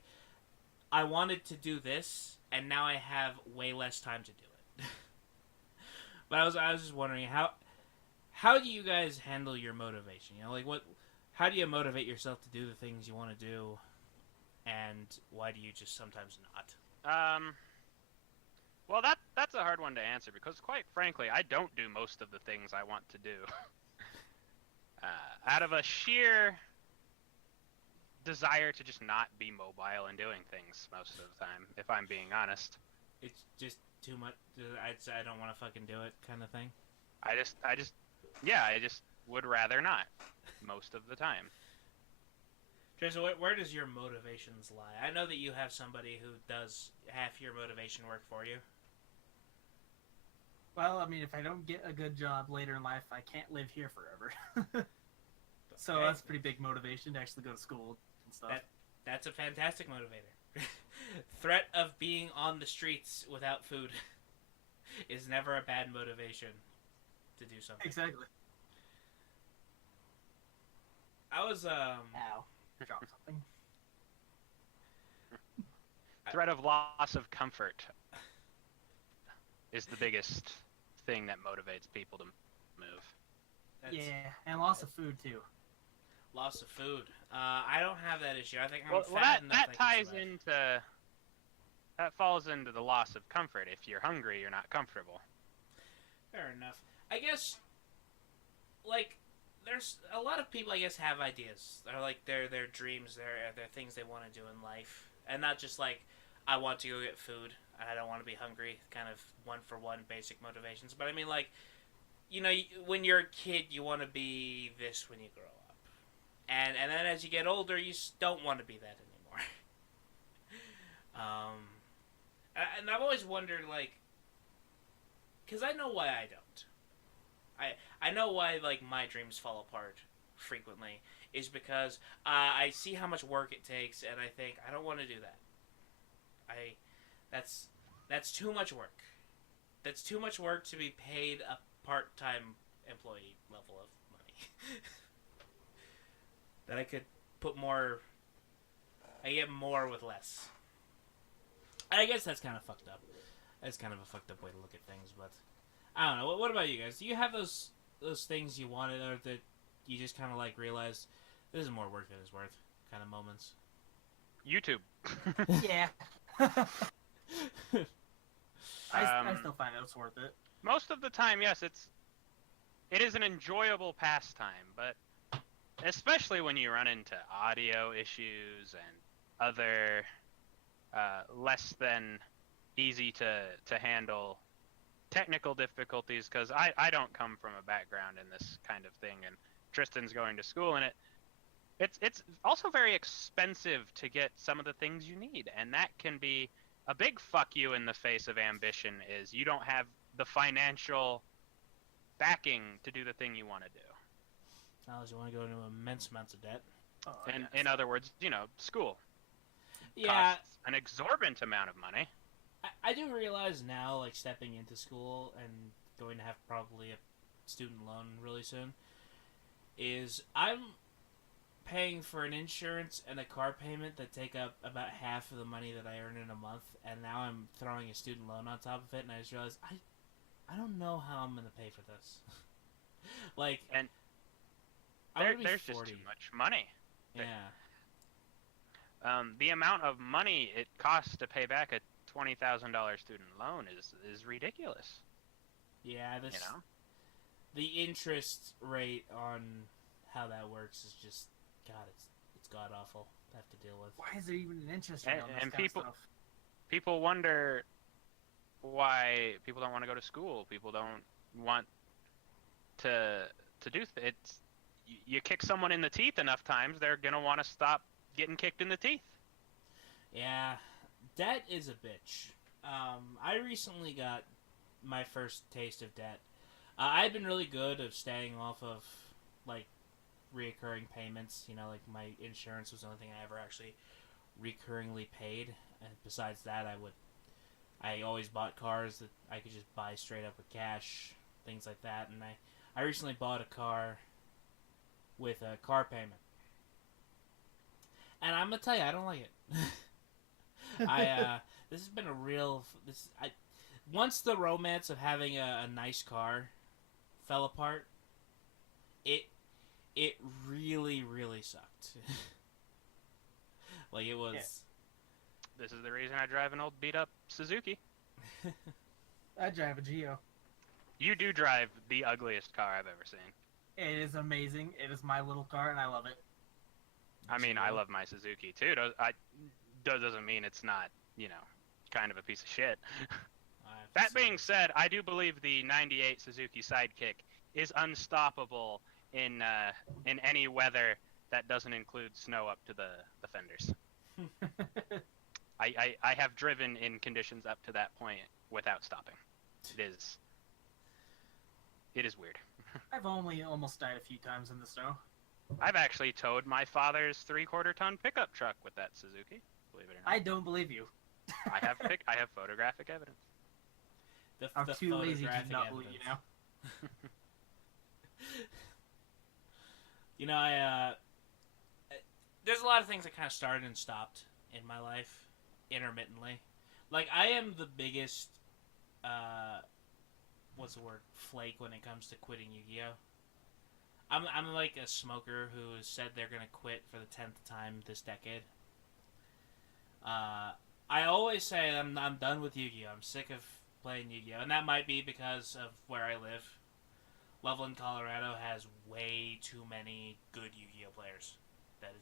I wanted to do this, and now I have way less time to do it. But I was just wondering how do you guys handle your motivation? You know, like how do you motivate yourself to do the things you want to do, and why do you just sometimes not? Well, that's a hard one to answer because, quite frankly, I don't do most of the things I want to do. Out of a sheer desire to just not be mobile and doing things most of the time, if I'm being honest. It's just too much. I don't want to fucking do it, kind of thing. I just would rather not most of the time. Trisha, where does your motivations lie? I know that you have somebody who does half your motivation work for you. Well, I mean, if I don't get a good job later in life, I can't live here forever. So Okay. that's a pretty big motivation to actually go to school and stuff. That's a fantastic motivator. Threat of being on the streets without food is never a bad motivation to do something. Exactly. I was Ow. Drop something. Threat of loss of comfort is the biggest thing that motivates people to move. Yeah, and loss of food too. Loss of food. I don't have that issue. I think I'm Well, fat enough. that ties into that falls into the loss of comfort. If you're hungry, you're not comfortable. Fair enough. I guess, like, there's a lot of people, I guess, have ideas. They're like their dreams, their things they want to do in life, and not just like, I want to go get food and I don't want to be hungry. Kind of one-for-one basic motivations. But I mean, like, you know, when you're a kid, you want to be this when you grow up, and then as you get older, you don't want to be that anymore. And I've always wondered, like, because I know why I don't. I know why, like, my dreams fall apart frequently is because I see how much work it takes, and I think I don't want to do that. That's too much work. That's too much work to be paid a part-time employee level of money. That I could put more. I get more with less. I guess that's kind of fucked up. That's kind of a fucked up way to look at things, but I don't know. What about you guys? Do you have those things you wanted, or that you just kind of like realize this is more work than it's worth kind of moments? YouTube. Yeah. I still find it's worth it. Most of the time, yes, it is an enjoyable pastime, but especially when you run into audio issues and other less than easy to handle technical difficulties, because I don't come from a background in this kind of thing, and Tristan's going to school in it. It's also very expensive to get some of the things you need, and that can be a big fuck you in the face of ambition, is you don't have the financial backing to do the thing you want to do. Unless you want to go into immense amounts of debt. Oh, And yeah. in other words, school Yeah, costs an exorbitant amount of money. I do realize now, like, stepping into school and going to have probably a student loan really soon, is I'm paying for an insurance and a car payment that take up about half of the money that I earn in a month, and now I'm throwing a student loan on top of it, and I just realized I don't know how I'm gonna pay for this. Like, And there's just too much money. Yeah. The amount of money it costs to pay back a $20,000 student loan is ridiculous. Yeah, You know? the interest rate on how that works is just, God, it's god awful to have to deal with. Why is there even an interest rate on this And kind of stuff? people wonder why people don't want to go to school. People don't want to do it's. You kick someone in the teeth enough times, they're gonna want to stop getting kicked in the teeth. Yeah, debt is a bitch. I recently got my first taste of debt. I've been really good of staying off of, like, reoccurring payments. You know, like, my insurance was the only thing I ever actually recurringly paid. And besides that, I always bought cars that I could just buy straight up with cash, things like that. And I recently bought a car with a car payment. And I'm gonna tell you, I don't like it. This has been a real. Once the romance of having a nice car fell apart, it really, really sucked. Like, it was. Yeah. This is the reason I drive an old beat up Suzuki. I drive a Geo. You do drive the ugliest car I've ever seen. It is amazing. It is my little car, and I love it. I mean, I love my Suzuki too. Doesn't mean it's not, kind of a piece of shit. That being said, I do believe the '98 Suzuki Sidekick is unstoppable in any weather that doesn't include snow up to the fenders. I have driven in conditions up to that point without stopping. It is weird. I've only almost died a few times in the snow. I've actually towed my father's 3/4-ton pickup truck with that Suzuki. Believe it or not. I don't believe you. I have photographic evidence. I'm too lazy to not believe you now. You know, there's a lot of things that kind of started and stopped in my life intermittently. Like, I am the biggest, flake when it comes to quitting Yu-Gi-Oh! I'm like a smoker who has said they're gonna quit for the 10th time this decade. I always say I'm done with Yu-Gi-Oh! I'm sick of playing Yu-Gi-Oh! And that might be because of where I live. Loveland, Colorado has way too many good Yu-Gi-Oh! Players. That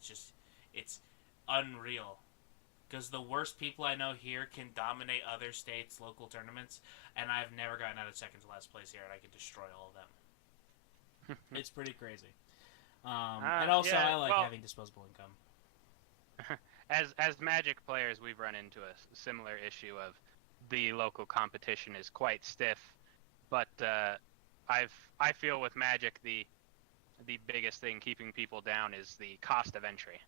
it's unreal. Because the worst people I know here can dominate other states' local tournaments, and I've never gotten out of second to last place here, and I can destroy all of them. It's pretty crazy. And also, yeah, I like having disposable income. As Magic players, we've run into a similar issue of the local competition is quite stiff, but I feel with Magic the biggest thing keeping people down is the cost of entry.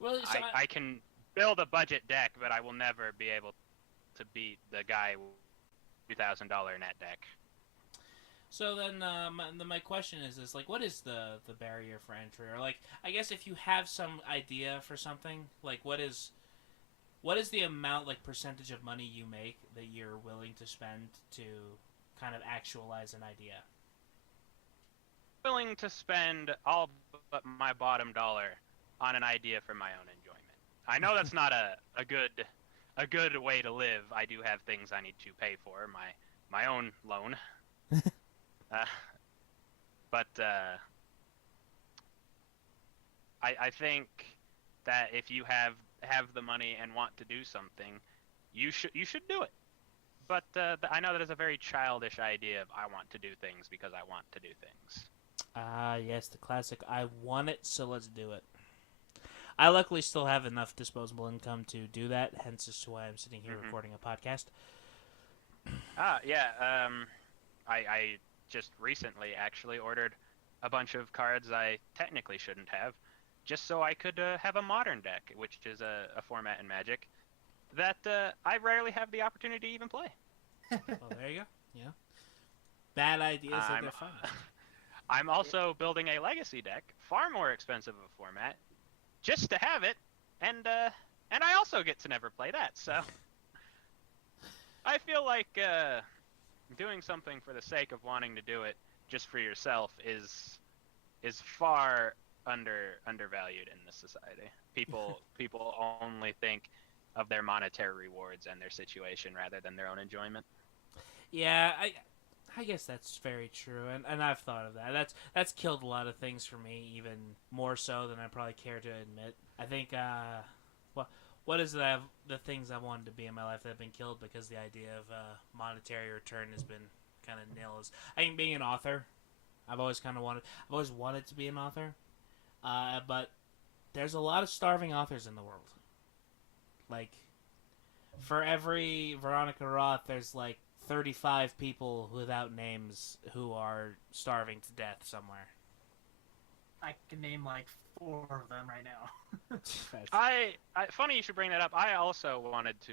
Well, so I can build a budget deck, but I will never be able to beat the guy with $2,000 net deck. So then, my question is this: like, what is the barrier for entry? Or, like, I guess if you have some idea for something, like, what is the amount, like, percentage of money you make that you're willing to spend to kind of actualize an idea? Willing to spend all but my bottom dollar on an idea for my own enjoyment. I know that's not a good way to live. I do have things I need to pay for, my own loan. But I think that if you have the money and want to do something, you should do it. But I know that is a very childish idea of I want to do things because I want to do things. Yes, the classic, I want it, so let's do it. I luckily still have enough disposable income to do that, hence as to why I'm sitting here recording a podcast. Yeah, I just recently actually ordered a bunch of cards I technically shouldn't have, just so I could have a modern deck, which is a format in Magic that I rarely have the opportunity to even play. Well, there you go. Yeah. Bad ideas, they're fun. I'm also building a legacy deck, far more expensive of a format, just to have it, and I also get to never play that. So I feel like doing something for the sake of wanting to do it just for yourself is far undervalued in this society. People only think of their monetary rewards and their situation rather than their own enjoyment. Yeah, I guess that's very true, and I've thought of that. That's killed a lot of things for me, even more so than I probably care to admit. I think what is that? The things I wanted to be in my life that have been killed because the idea of monetary return has been kind of nil. I think being an author, I've always wanted to be an author, but there's a lot of starving authors in the world. Like, for every Veronica Roth, there's like 35 people without names who are starving to death somewhere. I can name like 4 of them right now. I funny you should bring that up. I also wanted to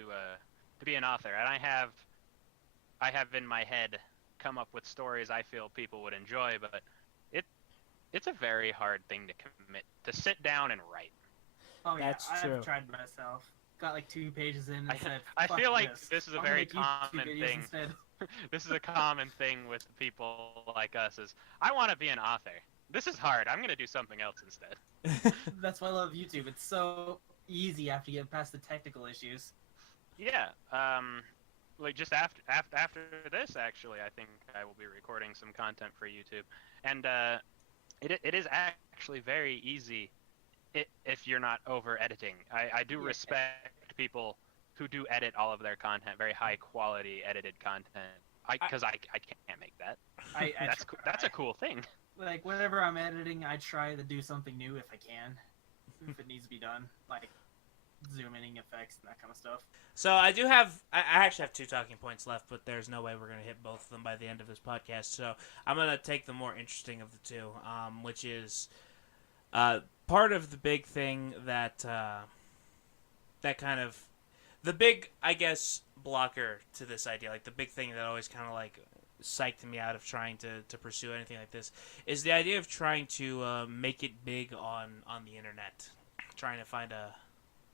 be an author, and I have in my head come up with stories I feel people would enjoy, but it's a very hard thing to commit to sit down and write. Oh yeah, That's true. I've tried myself. Got like 2 pages in and said, I "Fuck feel like this is a I'm very gonna make YouTube common videos thing. instead." This is a common thing with people like us is, I want to be an author. This is hard. I'm going to do something else instead. That's why I love YouTube. It's so easy after you get past the technical issues. Yeah. Like just after this, actually, I think I will be recording some content for YouTube, and it is actually very easy if you're not over editing. I do respect people who do edit all of their content, very high quality edited content. Because I can't make that. That's a cool thing. Like whenever I'm editing, I try to do something new if I can, if it needs to be done, like zoom in effects and that kind of stuff. So I actually have 2 talking points left, but there's no way we're going to hit both of them by the end of this podcast. So I'm going to take the more interesting of the 2, which is part of the big thing that kind of the big, I guess, blocker to this idea, like the big thing that always kind of like psyched me out of trying to pursue anything like this, is the idea of trying to make it big on the internet, trying to find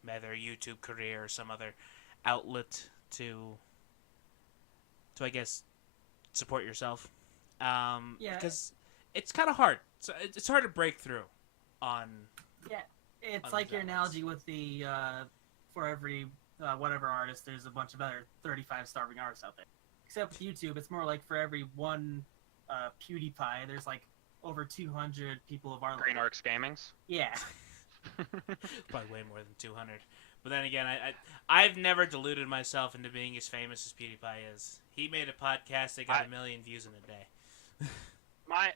either a YouTube career or some other outlet to I guess support yourself. Because it's kind of hard. So it's hard to break through on. Yeah, it's on like your outlets. analogy with the for every whatever artist, there's a bunch of other 35 starving artists out there. Except with YouTube, it's more like for every one PewDiePie, there's like over 200 people of our Green level. Orcs Gamings. Yeah. Probably way more than 200. But then again, I've never deluded myself into being as famous as PewDiePie is. He made a podcast that got 1 million views in a day.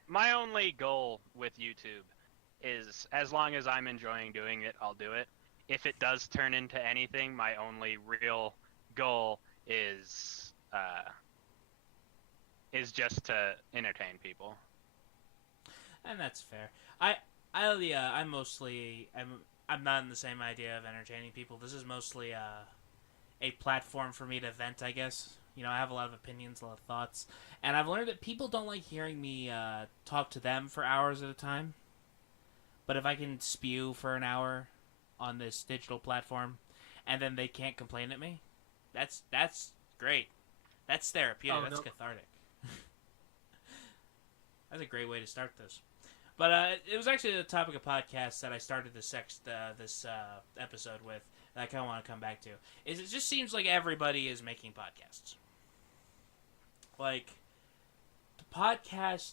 My only goal with YouTube is, as long as I'm enjoying doing it, I'll do it. If it does turn into anything, my only real goal is just to entertain people. And that's fair. I'm not in the same idea of entertaining people. This is mostly a platform for me to vent, I guess. You know, I have a lot of opinions, a lot of thoughts, and I've learned that people don't like hearing me talk to them for hours at a time. But if I can spew for an hour on this digital platform, and then they can't complain at me, that's great. That's therapeutic. That's cathartic. That's a great way to start this. But it was actually the topic of podcast that I started this episode with that I kind of want to come back to. Is it just seems like everybody is making podcasts. Like, the podcast,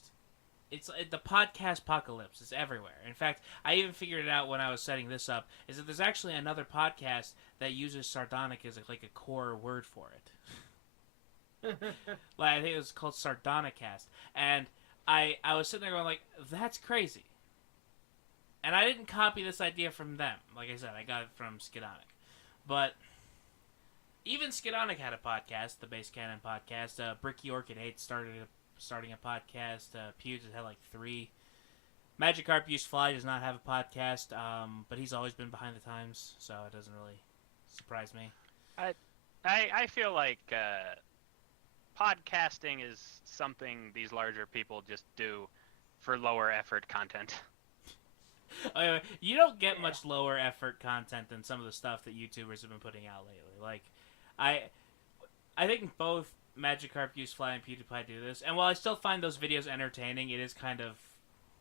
it's the podcast apocalypse is everywhere. In fact, I even figured it out when I was setting this up, is that there's actually another podcast that uses sardonic as like a core word for it. Like, I think it was called Sardonic Cast. And I was sitting there going like, that's crazy. And I didn't copy this idea from them. Like I said, I got it from Sardonic. But even Sardonic had a podcast, the Base Cannon podcast. Bricky Orchid 8 starting a podcast. Pewds had like 3. Magikarp Use Fly does not have a podcast, but he's always been behind the times, so it doesn't really surprise me. I feel like podcasting is something these larger people just do for lower effort content. You don't get much lower effort content than some of the stuff that YouTubers have been putting out lately. Like, I think both Magikarp, Usefly, and PewDiePie do this. And while I still find those videos entertaining, it is kind of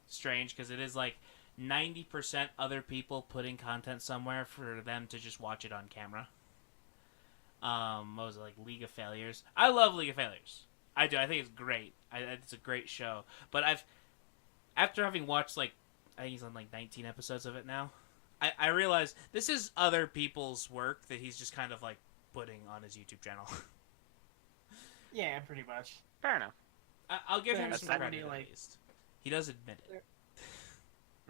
strange because it is like 90% other people putting content somewhere for them to just watch it on camera. What was it, like League of Failures? I love League of Failures. I do. I think it's great. It's a great show. But after having watched like, I think he's on like 19 episodes of it now, I realized this is other people's work that he's just kind of like putting on his YouTube channel. Yeah, pretty much. Fair enough. I'll give him There's some so credit many, at least. He does admit it.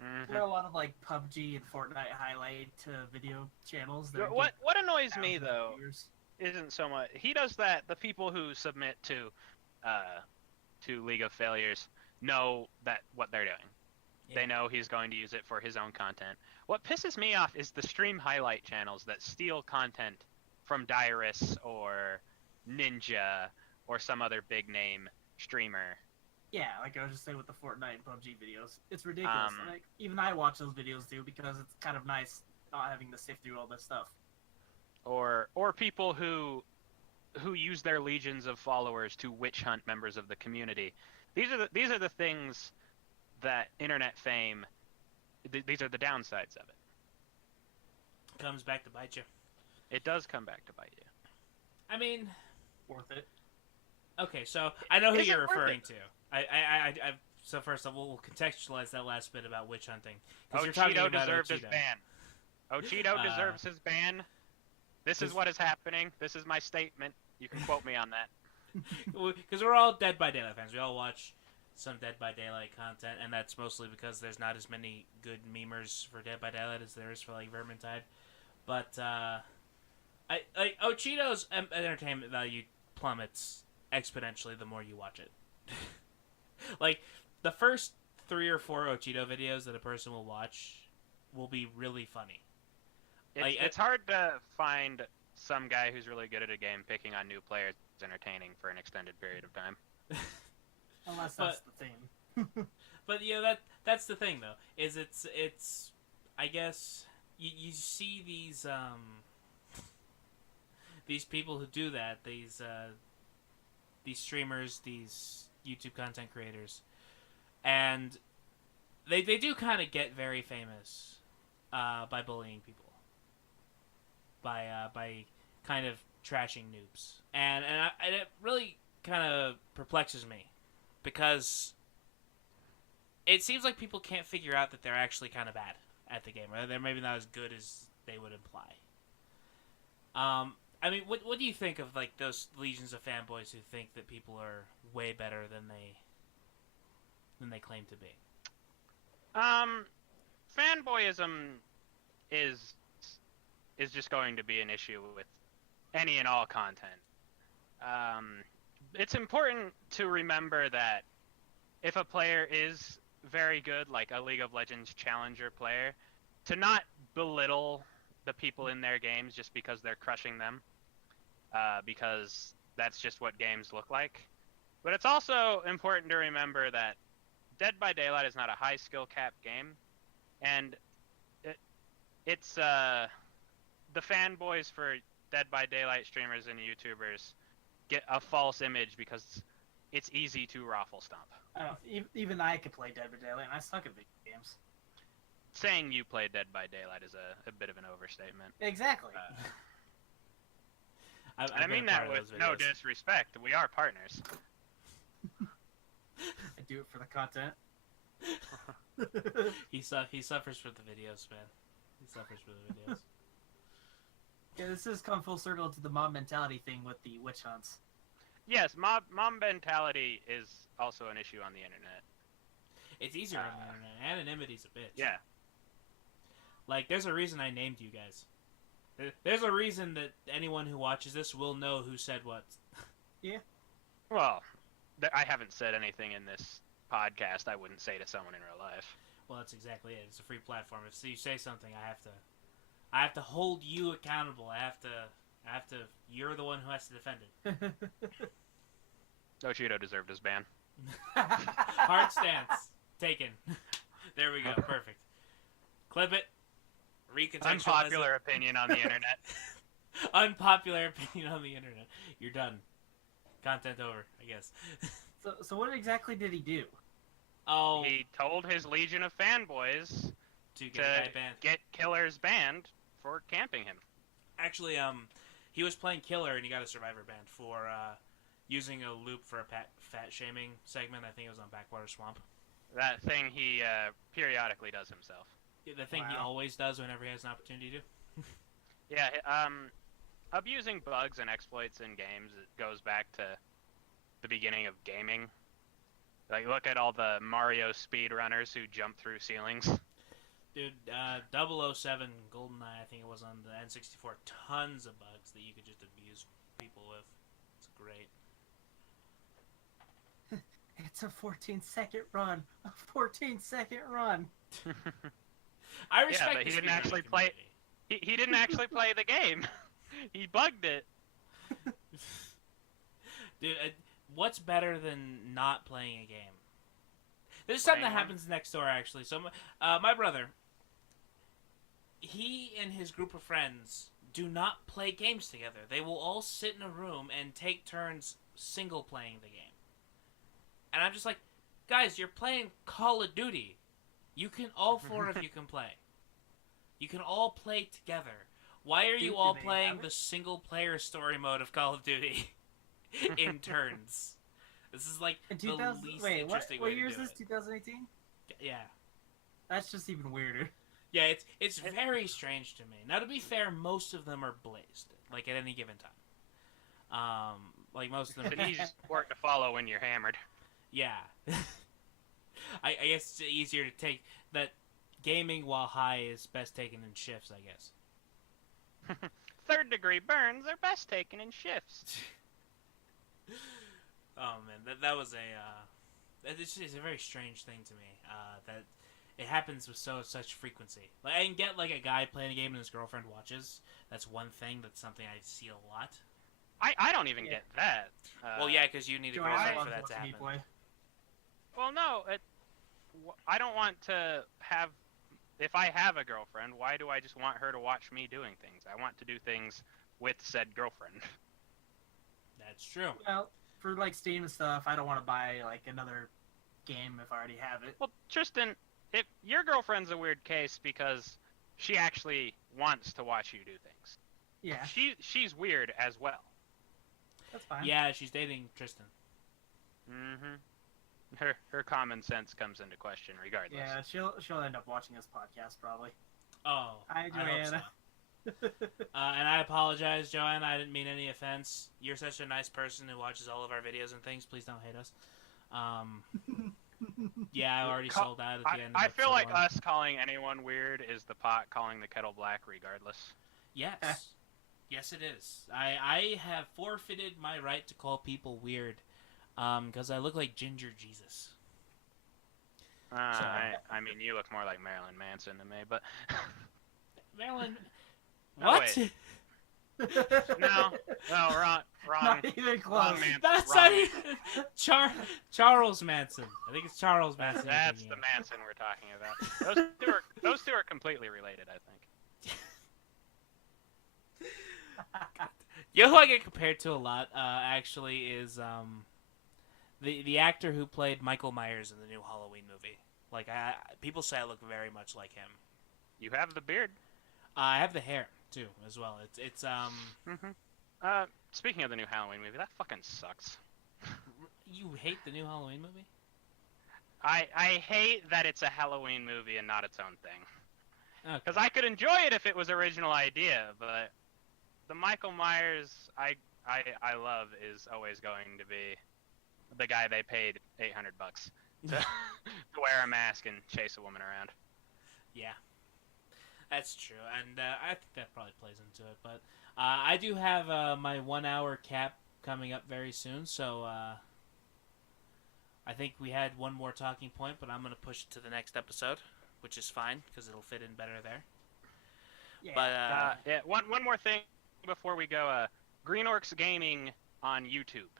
Mm-hmm. There are a lot of like PUBG and Fortnite highlight video channels. That What annoys me thousands of though viewers. isn't so much he does that. The people who submit to League of Failures know that what they're doing. Yeah. They know he's going to use it for his own content. What pisses me off is the stream highlight channels that steal content from Dyrus or Ninja or some other big name streamer. Yeah, like I was just saying with the Fortnite and PUBG videos, it's ridiculous. Like even I watch those videos too because it's kind of nice not having to sift through all this stuff. Or people who use their legions of followers to witch hunt members of the community. These are the things that internet fame. These are the downsides of it. Comes back to bite you. It does come back to bite you. I mean, Worth it. okay, so I know who Is it you're worth referring it? to. So first of all, we'll contextualize that last bit about witch hunting. 'Cause you're talking Cheeto about deserved his Cheeto. ban. Cheeto deserves his ban. This is what is happening. This is my statement. You can quote me on that. Because we're all Dead by Daylight fans. We all watch some Dead by Daylight content, and that's mostly because there's not as many good memers for Dead by Daylight as there is for like Vermintide. But Cheeto's entertainment value plummets exponentially the more you watch it. Like the first 3 or 4 Cheeto videos that a person will watch will be really funny. It's hard to find some guy who's really good at a game picking on new players entertaining for an extended period of time. Unless that's the thing. But that's the thing though. Is it's I guess you see these people who do that, these streamers, these YouTube content creators, and they do kind of get very famous by bullying people, by kind of trashing noobs, and it really kind of perplexes me because it seems like people can't figure out that they're actually kind of bad at the game, or they're maybe not as good as they would imply. I mean, what do you think of like those legions of fanboys who think that people are way better than they claim to be? Fanboyism is just going to be an issue with any and all content. It's important to remember that if a player is very good, like a League of Legends challenger player, to not belittle the people in their games just because they're crushing them, because that's just what games look like. But it's also important to remember that Dead by Daylight is not a high skill cap game, and it's the fanboys for Dead by Daylight streamers and YouTubers get a false image because it's easy to raffle stomp. Even I could play Dead by Daylight, and I suck at video games. Saying you play Dead by Daylight is a bit of an overstatement. Exactly. I mean that with no disrespect. We are partners. I do it for the content. He suffers for the videos, man. He suffers for the videos. Yeah, this has come full circle to the mob mentality thing with the witch hunts. Yes, mob mentality is also an issue on the internet. It's easier on the internet. Anonymity's a bitch. Yeah. Like, there's a reason I named you guys. There's a reason that anyone who watches this will know who said what. Yeah. Well, I haven't said anything in this podcast I wouldn't say to someone in real life. Well, that's exactly it. It's a free platform. If you say something, I have to hold you accountable. I have to. You're the one who has to defend it. Cheeto deserved his ban. Hard stance. Taken. There we go. Perfect. Clip it. Recontextualize Unpopular opinion on the internet. Unpopular opinion on the internet. You're done. Content over, I guess. So what exactly did he do? Oh, He told his legion of fanboys to get to the guy banned. get Killer's banned for camping him. Actually, he was playing Killer and he got a Survivor ban for using a loop for a fat shaming segment. I think it was on Backwater Swamp. That thing he periodically does himself. The thing he always does whenever he has an opportunity to. Yeah, abusing bugs and exploits in games, it goes back to the beginning of gaming. Like, look at all the Mario speedrunners who jump through ceilings. Dude, 007 GoldenEye, I think it was on the N64, tons of bugs that you could just abuse people with. It's great. It's a 14-second run. A 14-second run. I respect. Yeah, but he didn't speedrunning actually play. community. He didn't actually play the game. He bugged it. Dude, what's better than not playing a game? This is something that happens next door, actually. So, my brother, he and his group of friends do not play games together. They will all sit in a room and take turns single playing the game. And I'm just like, guys, you're playing Call of Duty. All four of you can play. You can all play together. Why are you all playing the single-player story mode of Call of Duty in turns? This is like the least interesting way to do it. What year is this? 2018? Yeah. That's just even weirder. Yeah, it's very strange to me. Now, to be fair, most of them are blazed, like at any given time. Like most of them. It's an easy sport to follow when you're hammered. Yeah. I guess it's easier to take that. Gaming while high is best taken in shifts, I guess. Third-degree burns are best taken in shifts. Oh man, that was it's a very strange thing to me. That it happens with such frequency. Like, I can get like a guy playing a game and his girlfriend watches. That's one thing. That's something I see a lot. I don't even get that. Well, yeah, because you need a girlfriend for that to happen. Well, no, I don't want to have. If I have a girlfriend, why do I just want her to watch me doing things? I want to do things with said girlfriend. That's true. Well, for like Steam and stuff, I don't want to buy like another game if I already have it. Well, Tristan, if your girlfriend's a weird case because she actually wants to watch you do things. Yeah. She's weird as well. That's fine. Yeah, she's dating Tristan. Mm-hmm. Her common sense comes into question regardless. Yeah, she'll end up watching this podcast probably. Oh, Hi, I hope Joanna. so. And I apologize, Joanna. I didn't mean any offense. You're such a nice person who watches all of our videos and things. Please don't hate us. Yeah, I already sold out at the end. I feel like us calling anyone weird is the pot calling the kettle black regardless. Yes. Yes, it is. I have forfeited my right to call people weird. Because I look like Ginger Jesus. I mean, you look more like Marilyn Manson to me, but... Marilyn... Oh, what? wait. No, wrong. Not even close. Wrong Manson. That's Wrong not even... Charles Manson. I think it's Charles Manson. That's the Manson we're talking about. Those two are completely related, I think. You know who I get compared to a lot, actually, is... The actor who played Michael Myers in the new Halloween movie. Like, people say I look very much like him. You have the beard. I have the hair too, as well. It's Speaking of the new Halloween movie, that fucking sucks. You hate the new Halloween movie? I hate that it's a Halloween movie and not its own thing. Because Okay. I could enjoy it if it was original idea, but the Michael Myers I love is always going to be the guy they paid $800 to wear a mask and chase a woman around. Yeah, that's true, and I think that probably plays into it. But I do have my 1 hour cap coming up very soon, so I think we had one more talking point, but I'm going to push it to the next episode, which is fine because it'll fit in better there. Yeah. But Yeah, one more thing before we go. Green Orcs Gaming on YouTube.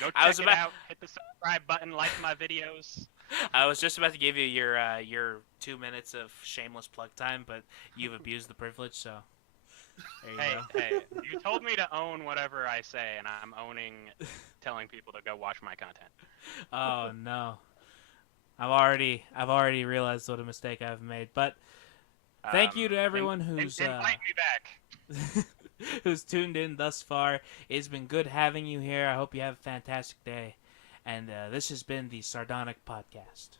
Go check it out. Hit the subscribe button. Like my videos. I was just about to give you your 2 minutes of shameless plug time, but you've abused the privilege, so there you go. Hey, you told me to own whatever I say, and I'm owning telling people to go watch my content. Oh no, I've already realized what a mistake I've made. But thank you to everyone who's invite me back. who's tuned in thus far. It's been good having you here. I hope you have a fantastic day. And this has been the Sardonic Podcast.